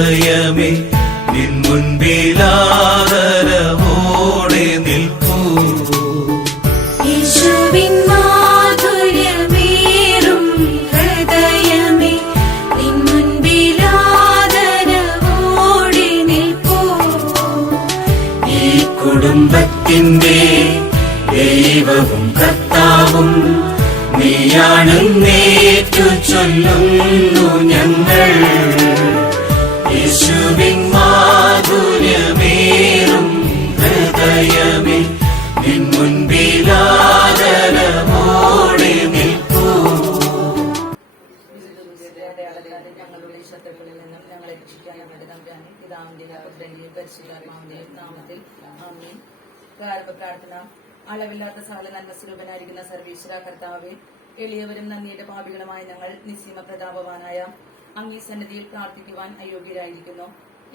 ഹൃദയമേ നിൻ മുൻപിലാദരവോടെ നിൽപ്പൂ. യേശുവിൻ മാധുര്യമേറും ഹൃദയമേ നിൻ മുൻപിലാദരവോടെ നിൽപ്പൂ. ഈ കുടുംബത്തിന്റെ ദൈവവും കർത്താവും നീയാണെന്നേറ്റു ചൊല്ലുന്നു ഞങ്ങൾ. യേശുവിൻ മാധുര്യമേറും ഹൃദയമേ നിൻ മുൻപിലാദരവോടെ നിൽപ്പൂ. ഞങ്ങളുടെ ശത്രുക്കളിൽ നിന്നും ഞങ്ങളെ രക്ഷിക്കാൻ ഞങ്ങളുടെ തമ്പുരാനെ പിതാവിന്റെയും പുത്രന്റെയും പരിശുദ്ധാത്മാവിന്റെയും നാമത്തിൽ ആമേൻ. പ്രാർത്ഥന. അളവില്ലാത്ത സകല നന്മ സ്വരൂപനായിരിക്കുന്ന സർവീശ്വര കർത്താവേ, എളിയവരും നന്ദിയുടെ പാപികളുമായ ഞങ്ങൾ നിസ്സീമ പ്രതാപവാനായ അങ്ങേ സന്നിധിയിൽ പ്രാർത്ഥിക്കുവാൻ അയോഗ്യരായിരിക്കുന്നു.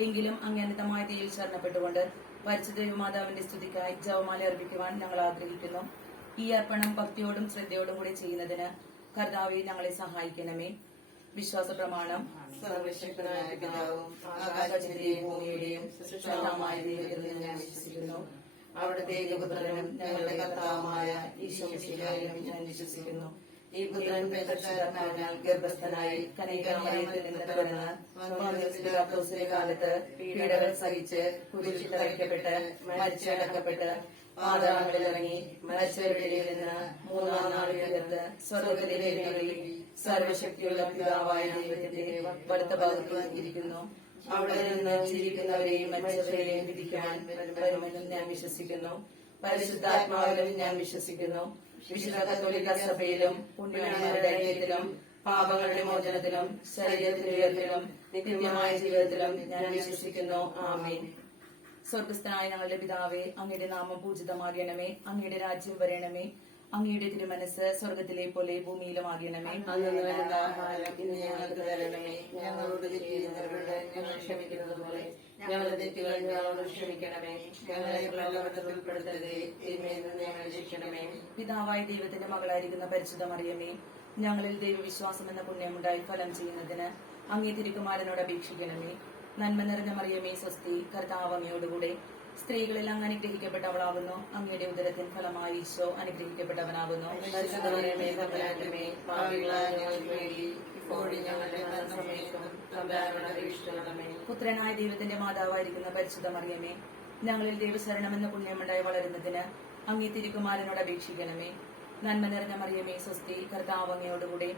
എങ്കിലും അങ്ങേ അനന്തമായ ദയയിൽ ശരണപ്പെട്ടുകൊണ്ട് പരിശുദ്ധ മാതാവിന്റെ സ്തുതിക്കായി ജപമാല അർപ്പിക്കുവാൻ ഞങ്ങൾ ആഗ്രഹിക്കുന്നു. ഈ അർപ്പണം ഭക്തിയോടും ശ്രദ്ധയോടും കൂടി ചെയ്യുന്നതിന് കർത്താവെ ഞങ്ങളെ സഹായിക്കണമേ. വിശ്വാസ പ്രമാണം. സർവശക്തനായ പിതാവും ആകാശത്തിന്റെയും ഭൂമിയുടെയും സൃഷ്ടാവുമായ ദൈവത്തിൽ ഞാൻ വിശ്വസിക്കുന്നു. അവിടുത്തെ ഏകപുത്രനും ഞങ്ങളുടെ കർത്താവുമായ ഈശോ മിശിഹായിലും ഞാൻ വിശ്വസിക്കുന്നു. ഈ പുത്രൻ പരിശുദ്ധാത്മാവിനാൽ ഗർഭസ്ഥനായി കന്യകാമറിയത്തിൽ നിന്ന് പിറന്ന് പന്തിയോസ് പിലാത്തോസിന്റെ കാലത്ത് പീഡകൾ സഹിച്ച് കുരിശിൽ തറയ്ക്കപ്പെട്ട് മരിച്ചടക്കപ്പെട്ട് പാതാളങ്ങളിൽ ഇറങ്ങി മരിച്ചവരുടെ ഇടയിൽ നിന്ന് മൂന്നാം നാളിൽ ഉയർത്ത് സ്വർഗ്ഗത്തിലേക്ക് കയറി സർവശക്തിയുള്ള പിതാവായ ദൈവത്തിന്റെ വലത്തുഭാഗത്ത് ഇരിക്കുന്നു. അവിടെ നിന്ന് ജീവിക്കുന്നവരെയും മരിച്ചവരെയും വിധിക്കുവാൻ വരുമെന്നും ഞാൻ വിശ്വസിക്കുന്നു. പരിശുദ്ധാത്മാവിലും ഞാൻ വിശ്വസിക്കുന്നു. വിശുദ്ധ കത്തോലിക്ക സഭയിലും പുണ്യവാന്മാരുടെ ഐക്യത്തിലും പാപങ്ങളുടെ മോചനത്തിലും ശരീരത്തിന്റെ ഉയർത്തിലും നിത്യമായ ജീവിതത്തിലും ഞാൻ വിശ്വസിക്കുന്നു. ആമേൻ. സ്വർഗസ്ഥനായ ഞങ്ങളുടെ പിതാവേ, അങ്ങയുടെ നാമം പൂജിതമാകണമേ. അങ്ങയുടെ രാജ്യം വരണമേ. അങ്ങയുടെ തിരുമനസ് സ്വർഗത്തിലെ പോലെ ഭൂമിയിലുമാകണമേ. അന്നു വേണ്ട ആഹാരം ഇന്ന് ഞങ്ങൾക്ക് തരണമേ. ഞങ്ങളോട് തെറ്റ് ചെയ്യുന്നവരോട് ഞങ്ങൾ ക്ഷമിക്കുന്നത് പോലെ ഞങ്ങളുടെ തെറ്റുകൾ ഞങ്ങളോട് ക്ഷമിക്കണമേ. ഞങ്ങളെ പ്രലോഭനത്തിൽ ഉൾപ്പെടുത്തരുതേ, തിന്മയിൽ നിന്ന് ഞങ്ങളെ രക്ഷിക്കണമേ. പിതാവായ ദൈവത്തിന്റെ മകളായിരിക്കുന്ന പരിശുദ്ധ മറിയമേ, ഞങ്ങളിൽ ദൈവവിശ്വാസം എന്ന പുണ്യമുണ്ടായി ഫലം ചെയ്യുന്നതിന് അങ്ങേ തിരുക്കുമാരനോട് അപേക്ഷിക്കണമേ. നന്മ നിറഞ്ഞ മറിയമേ സ്വസ്തി, കർത്താവ് അങ്ങയോടുകൂടെ സ്ത്രീകളിൽ അങ്ങ് അനുഗ്രഹിക്കപ്പെട്ടവളാകുന്നു. അങ്ങയുടെ ഉദരത്തിൻ ഫലമായി ഈശോ അനുഗ്രഹിക്കപ്പെട്ടവനാകുന്നു. പുത്രനായ ദൈവത്തിന്റെ മാതാവായിരിക്കുന്ന പരിശുദ്ധ മറിയമേ, ഞങ്ങളിൽ ദൈവശരണമെന്ന പുണ്യമുണ്ടായി വളരുന്നതിന് അങ്ങേ തിരുക്കുമാരനോട് അപേക്ഷിക്കണമേ. നന്മ നിറഞ്ഞ മറിയമേ സ്വസ്തി, കർത്താവ് അങ്ങയോടുകൂടെ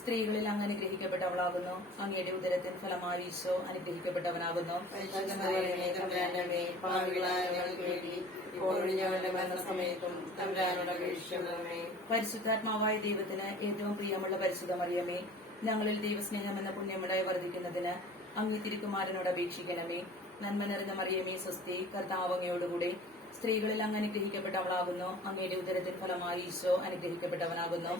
സ്ത്രീകളിൽ അങ്ങ് അനുഗ്രഹിക്കപ്പെട്ടവളാകുന്നു. അങ്ങയുടെ ഉദരത്തിൻ ഫലമായി ഈശോ അനുഗ്രഹിക്കപ്പെട്ടവനാകുന്നു. പരിശുദ്ധാത്മാവായ ദൈവത്തിന് ഏറ്റവും പ്രിയമുള്ള പരിശുദ്ധ മറിയമേ, ഞങ്ങളിൽ ദൈവസ്നേഹം എന്ന പുണ്യമുണ്ടായി വർദ്ധിക്കുന്നതിന് അങ്ങേ തിരുക്കുമാരനോട് അപേക്ഷിക്കണമേ. നന്മ നിറഞ്ഞ മറിയമേ സ്വസ്തി, കർത്താവ് അങ്ങയോടുകൂടെ സ്ത്രീകളിൽ അങ്ങ് അനുഗ്രഹിക്കപ്പെട്ടവളാകുന്നു. അങ്ങയുടെ ഉദരത്തിൻ ഫലമായി ഈശോ അനുഗ്രഹിക്കപ്പെട്ടവനാകുന്നു.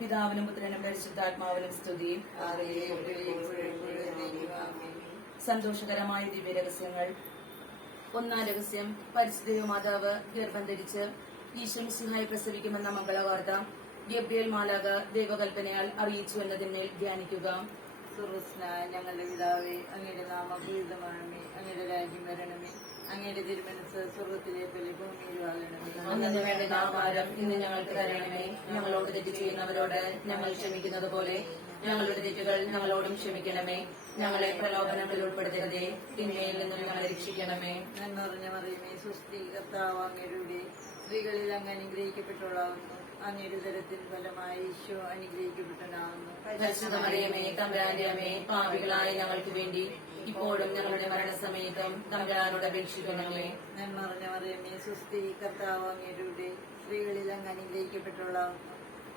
പിതാവിനും പുത്രനും പരിശുദ്ധാത്മാവിനും സ്തുതി. സന്തോഷകരമായ ദിവ്യരഹസ്യങ്ങൾ. ഒന്നാം രഹസ്യം, പരിശുദ്ധ മാതാവ് ഗർഭം ധരിച്ച് ഈശോ മിശിഹായെ പ്രസവിക്കുമെന്ന മംഗളവാർത്ത ഗബ്രിയേൽ മാലാഖ ദൈവകൽപ്പനയാൽ അറിയിച്ചു എന്നതിന്മേൽ ധ്യാനിക്കുക. സ്വർഗ്ഗസ്ഥനായ ഞങ്ങളുടെ പിതാവേ, അങ്ങയുടെ നാമം പൂജിതമാകണമേ. അങ്ങയുടെ രാജ്യം വരണമേ. അങ്ങയുടെ തിരുമനസ് സ്വർഗ്ഗത്തിലെ പോലെ ഭൂമിയിലുമാകണമേ. അന്നു വേണ്ട ആഹാരം ഇന്ന് ഞങ്ങൾക്ക് തരണമേ. ഞങ്ങളോട് തെറ്റ് ചെയ്യുന്നവരോട് ഞങ്ങൾ ക്ഷമിക്കുന്നത് പോലെ ഞങ്ങളുടെ തെറ്റുകൾ ഞങ്ങളോടും ക്ഷമിക്കണമേ. ഞങ്ങളെ പ്രലോഭനങ്ങളിൽ ഉൾപ്പെടുത്തരുതേ, തിന്മയിൽ നിന്നും ഞങ്ങളെ രക്ഷിക്കണമേ. നന്മ നിറഞ്ഞ മറിയമേ സ്വസ്തി, കർത്താവ് അങ്ങയുടെ സ്ത്രീകളിൽ അങ്ങ് അനുഗ്രഹിക്കപ്പെട്ടവളാകുന്നു. അങ്ങയുടെ ഉദരത്തിൻ ഫലമായി ഈശോ അനുഗ്രഹിക്കപ്പെട്ടവനാകുന്നു. പരിശുദ്ധ മറിയമേ തമ്പുരാന്റെ അമ്മേ, പാപികളായ ഞങ്ങൾക്ക് വേണ്ടി ഇപ്പോഴും ഞങ്ങളുടെ മരണസമയത്തും തമ്പുരാനോട് അപേക്ഷിക്കണമേ. നന്മ നിറഞ്ഞ മറിയമേ സ്വസ്തി, കർത്താവ് അങ്ങയുടെ സ്ത്രീകളിൽ അങ്ങ് അനുഗ്രഹിക്കപ്പെട്ടവളാകുന്നു.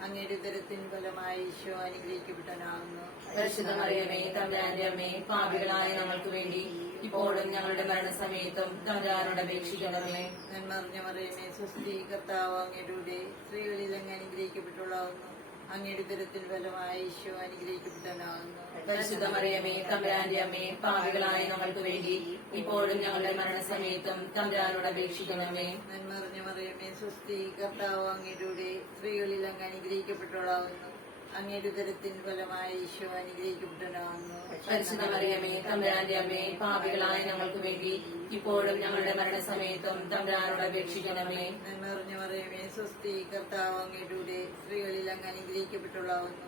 അങ്ങയുടെ ഉദരത്തിൻ ഫലമായി ഈശോ അനുഗ്രഹിക്കപ്പെട്ടവനാകുന്നു. പരിശുദ്ധ മറിയമേ തമ്പുരാന്റെ അമ്മേ, പാപികളായ ഞങ്ങൾക്ക് വേണ്ടി ഇപ്പോഴും ഞങ്ങളുടെ മരണസമയത്തും തമ്പുരാനോട് അപേക്ഷിക്കണമേ. നന്മ നിറഞ്ഞ മറിയമേ സ്വസ്തി, കർത്താവ് അങ്ങയുടെ സ്ത്രീകളിൽ അങ്ങ് അനുഗ്രഹിക്കപ്പെട്ടവളാകുന്നു. അങ്ങയുടെ ഉദരത്തിൻ ഫലമായ ഈശോ അനുഗ്രഹിക്കപ്പെട്ടവനാകുന്നു. പരിശുദ്ധ മറിയമേ തമ്പുരാന്റെ അമ്മേ, പാപികളായ ഞങ്ങൾക്ക് വേണ്ടി ഇപ്പോഴും ഞങ്ങളുടെ മരണസമയത്തും തമ്പുരാനോട് അപേക്ഷിക്കണമേ. നന്മ നിറഞ്ഞ മറിയമേ സ്വസ്തി, കർത്താവ് അങ്ങയുടെ കൂടെ സ്ത്രീകളിൽ അങ്ങ് അനുഗ്രഹിക്കപ്പെട്ടവളാകുന്നു. അങ്ങയുടെ ഉദരത്തിൻ ഫലമായ ഈശോ അനുഗ്രഹിക്കപ്പെട്ടവനാകുന്നു. പരിശുദ്ധ മറിയമേ തമ്പുരാന്റെ അമ്മേ, പാപികളായ ഞങ്ങൾക്ക് വേണ്ടി ഇപ്പോഴും ഞങ്ങളുടെ മരണസമയത്തും തമ്പുരാനോട് അപേക്ഷിക്കണമേ. നന്മ നിറഞ്ഞ മറിയമേ സ്വസ്തി, കർത്താവ് അങ്ങയുടെ കൂടെ സ്ത്രീകളിൽ അങ്ങ് അനുഗ്രഹിക്കപ്പെട്ടവളാകുന്നു.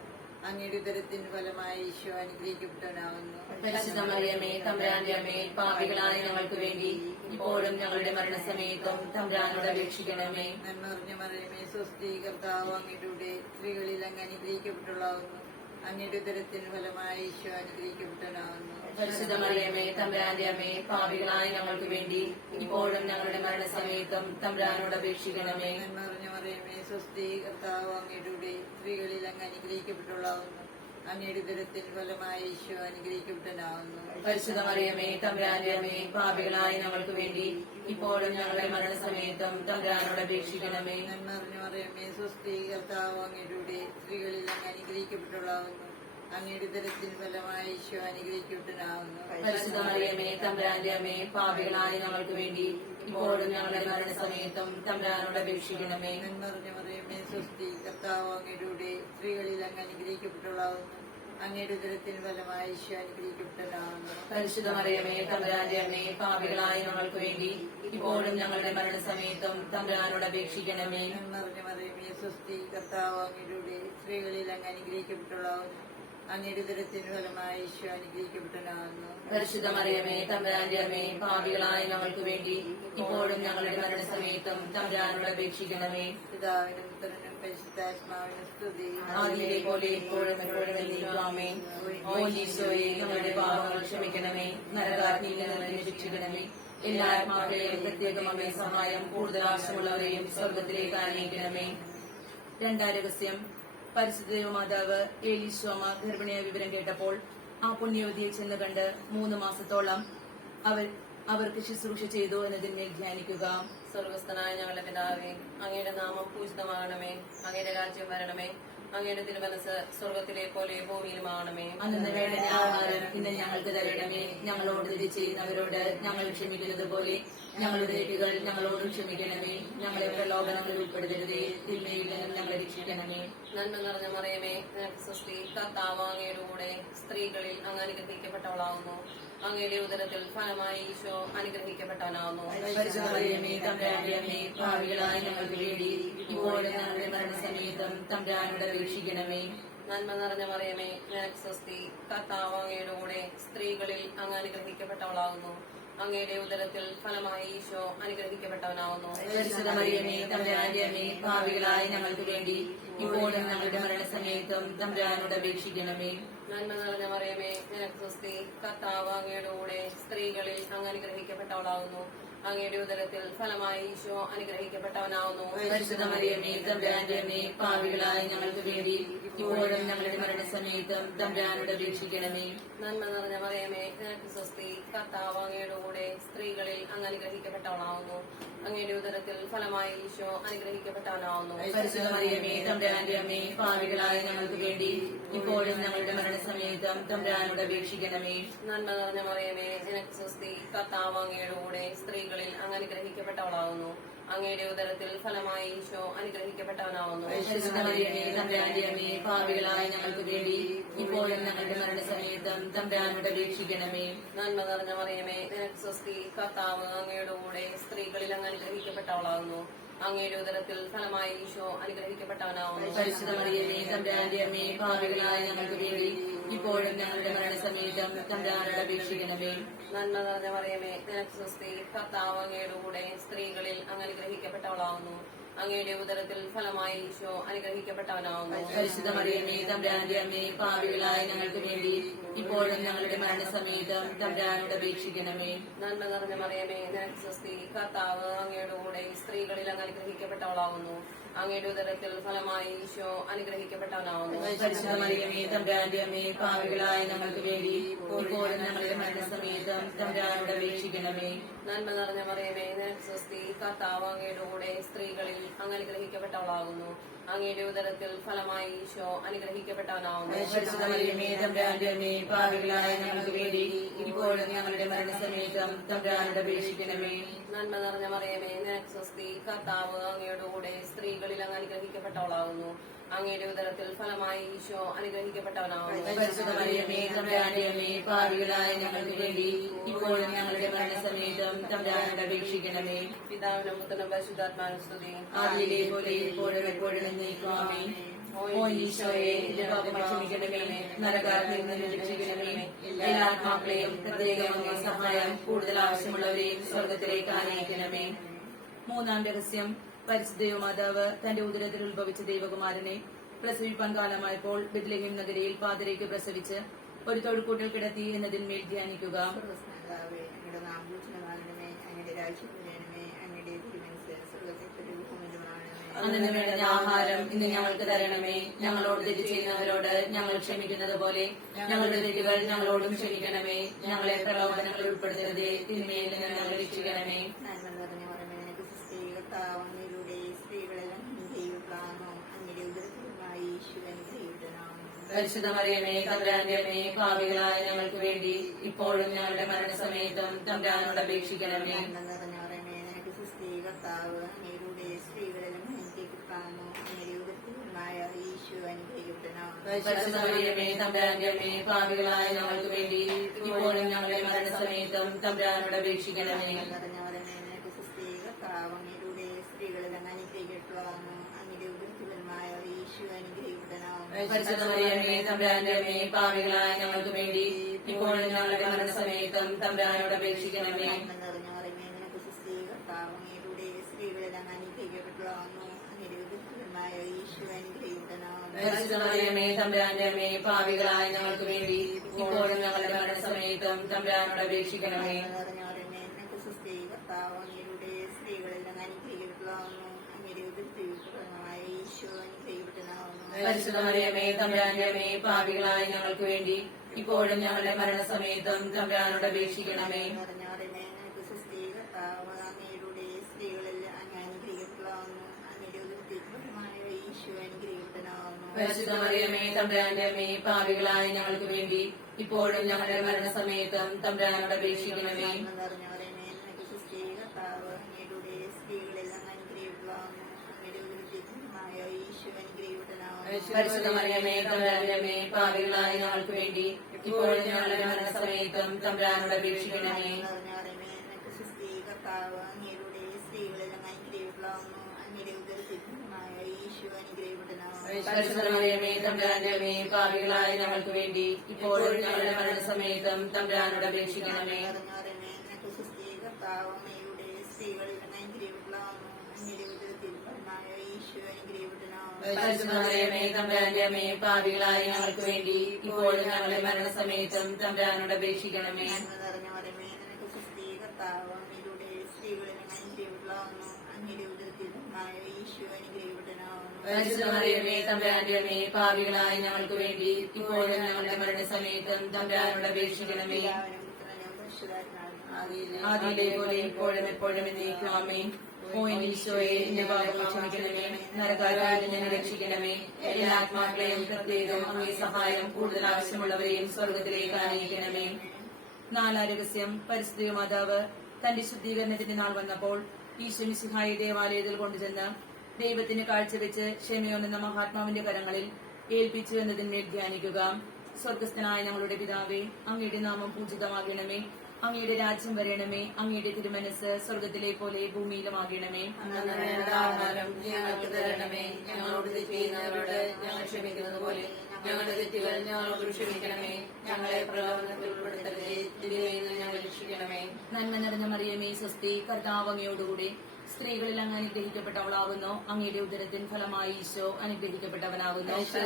അങ്ങയുടെ ഉദരത്തിൻ ഫലമായ ഈശോ അനുഗ്രഹിക്കപ്പെട്ടവനാകുന്നു. പരിശുദ്ധ മറിയമേ തമ്പുരാന്റെ അമ്മേ, പാപികളായ ഞങ്ങൾക്ക് വേണ്ടി ഇപ്പോഴും ഞങ്ങളുടെ മരണസമയത്തും തമ്പുരാനോട് അപേക്ഷിക്കണമേ. നന്മ നിറഞ്ഞ മറിയമേ സ്വസ്തി, കർത്താവ് അങ്ങയുടെ കൂടെ സ്ത്രീകളിൽ അങ്ങ് അനുഗ്രഹിക്കപ്പെട്ടവളാകുന്നു. അങ്ങയുടെ ഉദരത്തിൻ ഫലമായ ഈശോ അനുഗ്രഹിക്കപ്പെട്ടവനാകുന്നു. പരിശുദ്ധ മറിയമേ തമ്പുരാന്റെ അമ്മേ, പാപികളായ ഞങ്ങൾക്ക് വേണ്ടി ഇപ്പോഴും ഞങ്ങളുടെ മരണസമയത്തും തമ്പുരാനോട് അപേക്ഷിക്കണമേ. നന്മ നിറഞ്ഞ മറിയമേ സ്വസ്തി, കർത്താവ് അങ്ങയുടെ കൂടെ സ്ത്രീകളിൽ അങ്ങ് അനുഗ്രഹിക്കപ്പെട്ടവളാകുന്നു. അങ്ങയുടെ ഉദരത്തിൻ ഫലമായ ഈശോ അനുഗ്രഹിക്കപ്പെട്ടവനാകുന്നു. പരിശുദ്ധ മറിയമേ തമ്പുരാന്റെ അമ്മേ, പാപികളായ ഞങ്ങൾക്ക് വേണ്ടി ഇപ്പോഴും ഞങ്ങളുടെ മരണസമയത്തും തമ്പുരാനോട് അപേക്ഷിക്കണമേ. നന്മ നിറഞ്ഞ മറിയമേ സ്വസ്തി, കർത്താവ് അങ്ങയുടെ കൂടെ സ്ത്രീകളിൽ അങ്ങ് അനുഗ്രഹിക്കപ്പെട്ടവളാകുന്നു. അങ്ങയുടെ ഉദരത്തിൻ ഫലമായ ഈശോ അനുഗ്രഹിക്കപ്പെട്ടവനാകുന്നു. പരിശുദ്ധ മറിയമേ തമ്പുരാന്റെ അമ്മേ, പാപികളായ ഞങ്ങൾക്ക് വേണ്ടി ഇപ്പോഴും ഞങ്ങളുടെ മരണസമയത്തും തമ്പുരാനോട് അപേക്ഷിക്കണമേ. നന്മ നിറഞ്ഞ മറിയമേ സ്വസ്തി, കർത്താവ് അങ്ങയുടെ കൂടെ സ്ത്രീകളിൽ അങ്ങ് അനുഗ്രഹിക്കപ്പെട്ടവളാകുന്നു. അങ്ങയുടെ ഉദരത്തിൻ ഫലമായ ഈശോ അനുഗ്രഹിക്കപ്പെട്ടവനാകുന്നു. പരിശുദ്ധ മറിയമേ തമ്പുരാന്റെ അമ്മേ, പാപികളായ ഞങ്ങൾക്ക് വേണ്ടി ഇപ്പോഴും ഞങ്ങളുടെ മരണസമയത്തും തമ്പുരാനോട് അപേക്ഷിക്കണമേ. നന്മ നിറഞ്ഞ മറിയമേ സ്വസ്തി, കർത്താവ് അങ്ങയുടെ കൂടെ സ്ത്രീകളിൽ അങ്ങ് അനുഗ്രഹിക്കപ്പെട്ടവളാകുന്നു. അങ്ങയുടെ ഉദരത്തിൻ ഫലമായ ഈശോ അനുഗ്രഹിക്കപ്പെട്ടവനാകുന്നു. പരിശുദ്ധ മറിയമേ തമ്പുരാന്റെ അമ്മേ, പാപികളായ ഞങ്ങൾക്ക് വേണ്ടി ഇപ്പോഴും ഞങ്ങളുടെ മരണസമയത്തും തമ്പുരാനോട് അപേക്ഷിക്കണമേ. പിതാവിനും പുത്രനും പരിശുദ്ധാത്മാവിനും സ്തുതി. ആദിയിലെ പോലെ ഇപ്പോഴും എപ്പോഴും എന്നേക്കും ആമേൻ. ഓ ഈശോയെ, ഞങ്ങളുടെ പാപങ്ങൾ ക്ഷമിക്കണമേ, നരകാഗ്നിയിൽ നിന്ന് രക്ഷിക്കണമേ. എല്ലാ ആത്മാക്കളെയും പ്രത്യേകം അമ്മേ സഹായം കൂടുതൽ ആവശ്യമുള്ളവരെയും സ്വർഗത്തിലേക്ക് ആനയിക്കണമേ. രണ്ടാം രഹസ്യം. പരിശുദ്ധ ദേവമാതാവ് ഏലീശോമ ഗർഭിണിയായ വിവരം കേട്ടപ്പോൾ ആ പുണ്യവതിയെ ചെന്ന് കണ്ട് 3 മാസത്തോളം അവർക്ക് ശുശ്രൂഷ ചെയ്തു എന്നതിന്മേൽ ധ്യാനിക്കുക. സ്വർഗസ്ഥനായ ഞങ്ങളുടെ പിതാവേ, അങ്ങയുടെ നാമം പൂജിതമാകണമേ. അങ്ങയുടെ രാജ്യം വരണമേ. അങ്ങയുടെ തിരുമനസ് സ്വർഗത്തിലെ പോലെ ഭൂമിയിലുമാകണമേ. അന്നു വേണ്ട ആഹാരം ഇന്ന് ഞങ്ങൾക്ക് തരണമേ. ഞങ്ങളോട് തെറ്റ് ചെയ്യുന്നവരോട് ഞങ്ങൾ ക്ഷമിക്കുന്നത് പോലെ ഞങ്ങളുടെ തെറ്റുകൾ ഞങ്ങളോടും ക്ഷമിക്കണമേ. ഞങ്ങളെ പ്രലോഭനങ്ങളിൽ ഉൾപ്പെടുത്തരുതേ, തിന്മയിൽ നിന്നും ഞങ്ങളെ രക്ഷിക്കണമേ. നന്മ നിറഞ്ഞ മറിയമേ, നിനക്ക് സ്വസ്തി. കർത്താവ് അങ്ങയുടെ കൂടെ സ്ത്രീകളിൽ അങ്ങ് അനുഗ്രഹിക്കപ്പെട്ടവളാവുന്നു. അങ്ങയുടെ ഉദരത്തിൽ ഫലമായി ഈശോ അനുഗ്രഹിക്കപ്പെട്ടവനാവുന്നു. പരിശുദ്ധ മറിയമേ തമ്പുരാന്റെ അമ്മേ, പാപികളായ ഞങ്ങൾക്ക് വേണ്ടി ഇപ്പോഴും ഞങ്ങളുടെ മരണസമയത്തും തമ്പുരാനോട് അപേക്ഷിക്കണമേ. നന്മ നിറഞ്ഞ മറിയമേ, നിനക്ക് സ്വസ്തി. കർത്താവ് അങ്ങയുടെ കൂടെ സ്ത്രീകളിൽ അങ്ങ് അനുഗ്രഹിക്കപ്പെട്ടവളാവുന്നു. അങ്ങയുടെ ഉദരത്തിൽ ഫലമായി ഈശോ അനുഗ്രഹിക്കപ്പെട്ടവനാവുന്നു. പരിശുദ്ധ മറിയമേ തമ്പുരാന്റെ അമ്മേ, പാപികളായ ഞങ്ങൾക്ക് വേണ്ടി ഇപ്പോഴും ഞങ്ങളുടെ മരണസമയത്തും തമ്പുരാനോട് അപേക്ഷിക്കണമേ. നന്മ നിറഞ്ഞ മറിയമേ, നിനക്ക് സ്വസ്തി. കർത്താവ് അങ്ങയുടെ കൂടെ സ്ത്രീകളിൽ അങ്ങ് അനുഗ്രഹിക്കപ്പെട്ടവളാവുന്നു. അങ്ങയുടെ ഉദരത്തിൽ ഫലമായി ഈശോ അനുഗ്രഹിക്കപ്പെട്ടവനാവുന്നു. പരിശുദ്ധ മറിയമേ തമ്പുരാന്റെ അമ്മേ, പാപികളായ ഞങ്ങൾക്ക് വേണ്ടി ഇപ്പോഴും ഞങ്ങളുടെ മരണസമയത്തും തമ്പുരാനോട് അപേക്ഷിക്കണമേ. നന്മ നിറഞ്ഞ മറിയമേ, നിനക്ക് സ്വസ്തി. കർത്താവ് അങ്ങയുടെ കൂടെ സ്ത്രീകളിൽ അങ്ങ് അനുഗ്രഹിക്കപ്പെട്ടവളാവുന്നു. അങ്ങയുടെ ഉദരത്തിൽ ഫലമായി ഈശോ അനുഗ്രഹിക്കപ്പെട്ടവനാവുന്നു. പരിശുദ്ധ മറിയമേ തമ്പുരാന്റെ അമ്മേ, പാപികളായ ഞങ്ങൾക്ക് വേണ്ടി ഇപ്പോഴും ഞങ്ങളുടെ മരണസമയത്തും തമ്പുരാനോട് അപേക്ഷിക്കണമേ. നന്മ നിറഞ്ഞ മറിയമേ, നിനക്ക് സ്വസ്തി. കർത്താവ് അങ്ങയുടെ കൂടെ സ്ത്രീകളിൽ അങ്ങ് അനുഗ്രഹിക്കപ്പെട്ടവളാവുന്നു. അങ്ങയുടെ ഉദരത്തിൽ ഫലമായി ഈശോ അനുഗ്രഹിക്കപ്പെട്ടവനാവുന്നു. പരിശുദ്ധ മറിയമേ തമ്പുരാന്റെ അമ്മേ, പാപികളായ ഞങ്ങൾക്ക് വേണ്ടി ഇപ്പോഴും ഞങ്ങളുടെ മരണസമയത്തും തമ്പുരാനോട് അപേക്ഷിക്കണമേ. നന്മ നിറഞ്ഞ മറിയമേ, നിനക്ക് സ്വസ്തി. കർത്താവ് അങ്ങയുടെ കൂടെ സ്ത്രീകളിൽ അങ്ങ് അനുഗ്രഹിക്കപ്പെട്ടവളാവുന്നു. അങ്ങയുടെ ഉദരത്തിൽ ഫലമായി ഈശോ അനുഗ്രഹിക്കപ്പെട്ടവനാവുന്നു. പരിശുദ്ധ മറിയമേ തമ്പുരാന്റെ അമ്മേ, പാപികളായ ഞങ്ങൾക്ക് വേണ്ടി ഇപ്പോഴും ഞങ്ങളുടെ മരണസമയത്തും തമ്പുരാനോട് അപേക്ഷിക്കണമേ. നന്മ നിറഞ്ഞ മറിയമേ, നിനക്ക് സ്വസ്തി. കർത്താവ് അങ്ങയുടെ കൂടെ സ്ത്രീകളിൽ അങ്ങ് അനുഗ്രഹിക്കപ്പെട്ടവളാവുന്നു. അങ്ങയുടെ ഉദരത്തിൽ ഫലമായി ഈശോ അനുഗ്രഹിക്കപ്പെട്ടവനാവുന്നു. പരിശുദ്ധ മറിയമേ തമ്പുരാന്റെ അമ്മേ, പാപികളായ ഞങ്ങൾക്ക് വേണ്ടി ഇപ്പോഴും ഞങ്ങളുടെ മരണസമയത്തും തമ്പുരാനോട് അപേക്ഷിക്കണമേ. നന്മ നിറഞ്ഞ മറിയമേ, നിനക്ക് സ്വസ്തി. കർത്താവ് അങ്ങയുടെ കൂടെ സ്ത്രീകളിൽ അങ്ങ് അനുഗ്രഹിക്കപ്പെട്ടവളാവുന്നു. അങ്ങയുടെ ഉദരത്തിൽ ഫലമായി ഈശോ അനുഗ്രഹിക്കപ്പെട്ടവനാവുന്നു. പരിശുദ്ധ മറിയമേ തമ്പുരാന്റെ അമ്മേ, പാപികളായ ഞങ്ങൾക്ക് വേണ്ടി ഇപ്പോഴും ഞങ്ങളുടെ മരണസമയത്തും തമ്പുരാനോട് അപേക്ഷിക്കണമേ. നന്മ നിറഞ്ഞ മറിയമേ, നിനക്ക് സ്വസ്തി. കർത്താവ് അങ്ങയുടെ കൂടെ സ്ത്രീകളിൽ അങ്ങ് അനുഗ്രഹിക്കപ്പെട്ടവളാകുന്നു. അങ്ങയുടെ ഉദരത്തിൽ ഫലമായി ഈശോ അനുഗ്രഹിക്കപ്പെട്ടവനാവുന്നു. പരിശുദ്ധ മറിയമേ തമ്പുരാന്റെ അമ്മേ, പാപികളായ ഞങ്ങൾക്ക് വേണ്ടി ഇപ്പോഴും ഞങ്ങളുടെ മരണസമയത്തും തമ്പുരാനോട് അപേക്ഷിക്കണമേ. നന്മ നിറഞ്ഞ മറിയമേ, നിനക്ക് സ്വസ്തി. കർത്താവ് അങ്ങയുടെ കൂടെ സ്ത്രീകളിൽ അങ്ങ് അനുഗ്രഹിക്കപ്പെട്ടവളാകുന്നു. അങ്ങയുടെ ഉദരത്തിൽ ഫലമായി ഈശോ അനുഗ്രഹിക്കപ്പെട്ടവനാവുന്നു. പരിശുദ്ധ മറിയമേ തമ്പുരാന്റെ അമ്മേ, പാപികളായ ഞങ്ങൾക്ക് വേണ്ടി ഇപ്പോഴും ഞങ്ങളുടെ മരണസമയത്തും തമ്പുരാനോട് അപേക്ഷിക്കണമേ. പിതാവിനും പുത്രനും പരിശുദ്ധാത്മാവിനും സ്തുതി. ആദിയിലെ പോലെ ഇപ്പോഴും എപ്പോഴും എന്നേക്കും ആമേൻ. ഓ ഈശോയെ, എന്റെ പാപങ്ങൾ ക്ഷമിക്കണമേ, നരകാഗ്നിയിൽ നിന്ന് രക്ഷിക്കണമേ. എല്ലാ ആത്മാക്കളെയും പ്രത്യേകം അങ്ങേ സഹായം കൂടുതൽ ആവശ്യമുള്ളവരെയും സ്വർഗത്തിലേക്ക് ആനയിക്കണമേ. മൂന്നാം രഹസ്യം, പരിശുദ്ധ മാതാവ് തന്റെ ഉദരത്തിൽ ഉത്ഭവിച്ച ദൈവകുമാരനെ പ്രസവിപ്പാൻ കാലമായപ്പോൾ ബെത്ലഹേം നഗരിയിൽ പാതിരയ്ക്ക് പ്രസവിച്ച് ഒരു തൊഴുക്കൂട്ടിൽ കിടത്തി എന്നതിന്മേൽ ധ്യാനിക്കുക. സ്വർഗ്ഗസ്നാതാവേ, അങ്ങയുടെ നാമം പൂജിതമാകണമേ, അങ്ങയുടെ രാജ്യം വരണമേ, അങ്ങയുടെ തിരുമനസ്സ് സ്വർഗ്ഗത്തിലെ ഭൂമിയിലുമാകണമേ. അന്നു വേണ്ട ആഹാരം ഇന്ന് ഞങ്ങൾക്ക് തരണമേ. ഞങ്ങളോട് തെറ്റ് ചെയ്യുന്നവരോട് ഞങ്ങൾ ക്ഷമിക്കുന്നത് പോലെ ഞങ്ങളുടെ തെറ്റുകൾ ഞങ്ങളോടും ക്ഷമിക്കണമേ. ഞങ്ങളെ പ്രലോഭനങ്ങളിൽ ഉൾപ്പെടുത്തരുതേ, തിന്മയിൽ നിന്ന് ഞങ്ങളെ രക്ഷിക്കണമേ. നന്മ നിറഞ്ഞ മറിയമേ, നിനക്ക് സ്തുതി. കർത്താവ് അങ്ങയിലൂടെ സ്ത്രീകളെല്ലാം ദൈവപ്രാണോ, അങ്ങയുടെ ഉദരത്തിലുമായി ഈശോ അനുഗ്രഹിക്കപ്പെടണം. പരിശുദ്ധ മറിയമേ തമ്പുരാന്റെ അമ്മേ, പാപികളായ ഞങ്ങൾക്ക് വേണ്ടി ഇപ്പോഴും ഞങ്ങളുടെ മരണസമയത്തും തമ്പുരാനോട് അപേക്ഷിക്കണമേ. നന്മ നിറഞ്ഞ മറിയമേ, നിനക്ക് സ്തുതി. കർത്താവ് അങ്ങയിലൂടെ സ്ത്രീകളെല്ലാം അനുഗ്രഹിക്കപ്പെടണം. അങ്ങയുടെ ഉദരത്തിലുമായ ഈശോ അനുഗ്രഹിക്കപ്പെടണം. പരിശുദ്ധ മറിയമേ തമ്പുരാന്റെ അമ്മേ, പാപികളായ ഞങ്ങൾക്ക് വേണ്ടി ഇപ്പോഴും ഞങ്ങളുടെ മരണസമയത്തും തമ്പുരാനോട് അപേക്ഷിക്കണമേ. നിറഞ്ഞ മറിയമേ, നിനക്ക് സ്തുതി. കർത്താവ് അങ്ങയിലൂടെ സ്ത്രീകളെല്ലാം അനുഗ്രഹിക്കപ്പെടണം. അങ്ങയുടെ ഉദരത്തിലുമായ ഈശോ അനുഗ്രഹിക്കപ്പെടണം. പരിശുദ്ധ മറിയമേ തമ്പുരാന്റെ അമ്മേ, പാപികളായ ഞങ്ങൾക്ക് വേണ്ടി ഇപ്പോഴും ഞങ്ങളുടെ മരണസമയത്തും തമ്പുരാനോട് അപേക്ഷിക്കണമേ. നന്മ നിറഞ്ഞ മറിയമേ, നിനക്ക് സ്തുതി. കർത്താവ് അങ്ങയിലൂടെ സ്ത്രീകളെല്ലാം അനുഗ്രഹിക്കപ്പെടണം. അങ്ങയുടെ ഉദരത്തിലുമായ ഈശോ അനുഗ്രഹിക്കപ്പെടണം. പരിശുദ്ധ മറിയമേ തമ്പുരാന്റെ അമ്മേ, പാപികളായ ഞങ്ങൾക്ക് വേണ്ടി ഇപ്പോഴും ഞങ്ങളുടെ മരണസമയത്തും തമ്പുരാനോട് അപേക്ഷിക്കണമേ. നിറഞ്ഞ മറിയമേ, നിനക്ക് സ്തുതി. കർത്താവ് അങ്ങയിലൂടെ സ്ത്രീകളെല്ലാം അനുഗ്രഹിക്കപ്പെടണം. അങ്ങയുടെ ഉദരത്തിലുമായ ഈശോ അനുഗ്രഹിക്കപ്പെടണം. പരിശുദ്ധ മറിയമേ തമ്പുരാന്റെ അമ്മേ, പാപികളായ ഞങ്ങൾക്ക് വേണ്ടി ഇപ്പോഴും ഞങ്ങളുടെ മരണസമയത്തും തമ്പുരാനോട് അപേക്ഷിക്കണമേ. നിറഞ്ഞ മറിയമേ, നിനക്ക് സ്തുതി. കർത്താവ് അങ്ങയിലൂടെ സ്ത്രീകളെല്ലാം അനുഗ്രഹിക്കപ്പെടണം. അങ്ങയുടെ ഉദരത്തിലുമായ ഈശോ അനുഗ്രഹിക്കപ്പെടണം. പരിശുദ്ധ മറിയമേ തമ്പുരാന്റെ അമ്മേ, പാപികളായ ഞങ്ങൾക്ക് വേണ്ടി ഇപ്പോഴും ഞങ്ങളുടെ മരണസമയത്തും തമ്പുരാനോട് അപേക്ഷിക്കണമേ. നിറഞ്ഞ മറിയമേ, നിനക്ക് സ്തുതി. കർത്താവ് അങ്ങയിലൂടെ സ്ത്രീകളെല്ലാം അനുഗ്രഹിക്കപ്പെടണം. അങ്ങയുടെ ഉദരത്തിലുമായ ഈശോ അനുഗ്രഹിക്കപ്പെടണം. പരിശുദ്ധ മറിയമേ തമ്പുരാന്റെ അമ്മേ, പാപികളായ ഞങ്ങൾക്ക് വേണ്ടി ഇപ്പോഴും ഞങ്ങളുടെ മരണസമയത്തും തമ്പുരാനോട് അപേക്ഷിക്കണമേ. നിറഞ്ഞ മറിയമേ, നിനക്ക് സ്തുതി. കർത്താവ് അങ്ങയിലൂടെ സ്ത്രീകളെല്ലാം അനുഗ്രഹിക്കപ്പെടണം. അങ്ങയുടെ ഉദരത്തിലുമായ ഈശോ അനുഗ്രഹിക്കപ്പെടണം. പരിശുദ്ധ മറിയമേ തമ്പുരാന്റെ അമ്മേ, പാപികളായ ഞങ്ങൾക്ക് വേണ്ടി ഇപ്പോഴും ഞങ്ങളുടെ മരണസമയത്തും തമ്പുരാനോട് അപേക്ഷിക്കണമേ. നിറഞ്ഞ മറിയമേ, നിനക്ക് സ്തുതി. കർത്താവ് അങ്ങയിലൂടെ സ്ത്രീകളെല്ലാം അനുഗ്രഹിക്കപ്പെടണം. അങ്ങയുടെ ഉദരത്തിലുമായ ഈശോ അനുഗ്രഹിക്കപ്പെടണം. പരിശുദ്ധ മറിയമേ തമ്പുരാന്റെ അമ്മേ, പാപികളായ ഞങ്ങൾക്ക് വേണ്ടി ഇപ്പോഴും ഞങ്ങളുടെ മരണസമയത്തും തമ്പുരാനോട് അപേക്ഷിക്കണമേ. നന്മ നിറഞ്ഞ മറിയമേ, നിനക്ക് സ്തുതി. കർത്താവ് അങ്ങയിലൂടെ സ്ത്രീകളെല്ലാം അനുഗ്രഹിക്കപ്പെടണം. അങ്ങയുടെ ഉദരത്തിലുമായ ഈശോ അനുഗ്രഹിക്കപ്പെടണം. പരിശുദ്ധ മറിയമേ തമ്പുരാന്റെ അമ്മേ, പാപികളായ ഞങ്ങൾക്ക് വേണ്ടി ഇപ്പോഴും ഞങ്ങളുടെ മരണസമയത്തും തമ്പുരാനോട് അപേക്ഷിക്കണമേ. പിതാവിനും പുത്രനും പരിശുദ്ധാത്മാവിനും ആദിയിലെ പോലെ ഇപ്പോഴും എപ്പോഴും എന്നേക്കും ആമേൻ. ഓ ഈശോയെ, എന്റെ പാപങ്ങൾ ക്ഷമിക്കണമേ, നരകാഗ്നിയിൽ നിന്ന് രക്ഷിക്കണമേ. എല്ലാ ആത്മാക്കളെയും പ്രത്യേകം അങ്ങേ സഹായം കൂടുതൽ ആവശ്യമുള്ളവരെയും സ്വർഗത്തിലേക്ക് ആനയിക്കണമേ. നാലാം രഹസ്യം, പരിശുദ്ധ മാതാവ് തന്റെ ശുദ്ധീകരണത്തിന്റെ നാൾ വന്നപ്പോൾ ഈശോ മിശിഹായെ ദേവാലയത്തിൽ കൊണ്ടുചെന്ന് ദൈവത്തിന് കാഴ്ചവെച്ച് ക്ഷമയോൻ എന്ന മഹാത്മാവിന്റെ കരങ്ങളിൽ ഏൽപ്പിച്ചു എന്നതിന്മേൽ ധ്യാനിക്കുക. സ്വർഗസ്ഥനായ ഞങ്ങളുടെ പിതാവേ, അങ്ങയുടെ നാമം പൂജിതമാകണമേ. അങ്ങയുടെ രാജ്യം വരണമേ. അങ്ങയുടെ തിരുമനസ് സ്വർഗത്തിലെ പോലെ ഭൂമിയിലുമാകണമേ. അന്നന്ന് വേണ്ട ആഹാരം ഞങ്ങൾക്ക് തരണമേ. ഞങ്ങളോട് തെറ്റ് ചെയ്യുന്നവരോട് ഞങ്ങൾ ക്ഷമിക്കുന്നത് പോലെ ഞങ്ങളുടെ തെറ്റുകൾ ഞങ്ങളോട് ക്ഷമിക്കണമേ. ഞങ്ങളെ പ്രലോഭനത്തിൽ ഉൾപ്പെടുത്തരുതേ, തിന്മയിൽ നിന്ന് ഞങ്ങളെ രക്ഷിക്കണമേ. നന്മ നിറഞ്ഞ മറിയമേ സ്വസ്തി, കർത്താവ് അങ്ങയോടുകൂടി സ്ത്രീകളിൽ അങ്ങ് അനുഗ്രഹിക്കപ്പെട്ടവളാകുന്നു. അങ്ങയുടെ ഉദരത്തിൻ ഫലമായി ഈശോ അനുഗ്രഹിക്കപ്പെട്ടവനാകുന്നു. ഈശോയെ,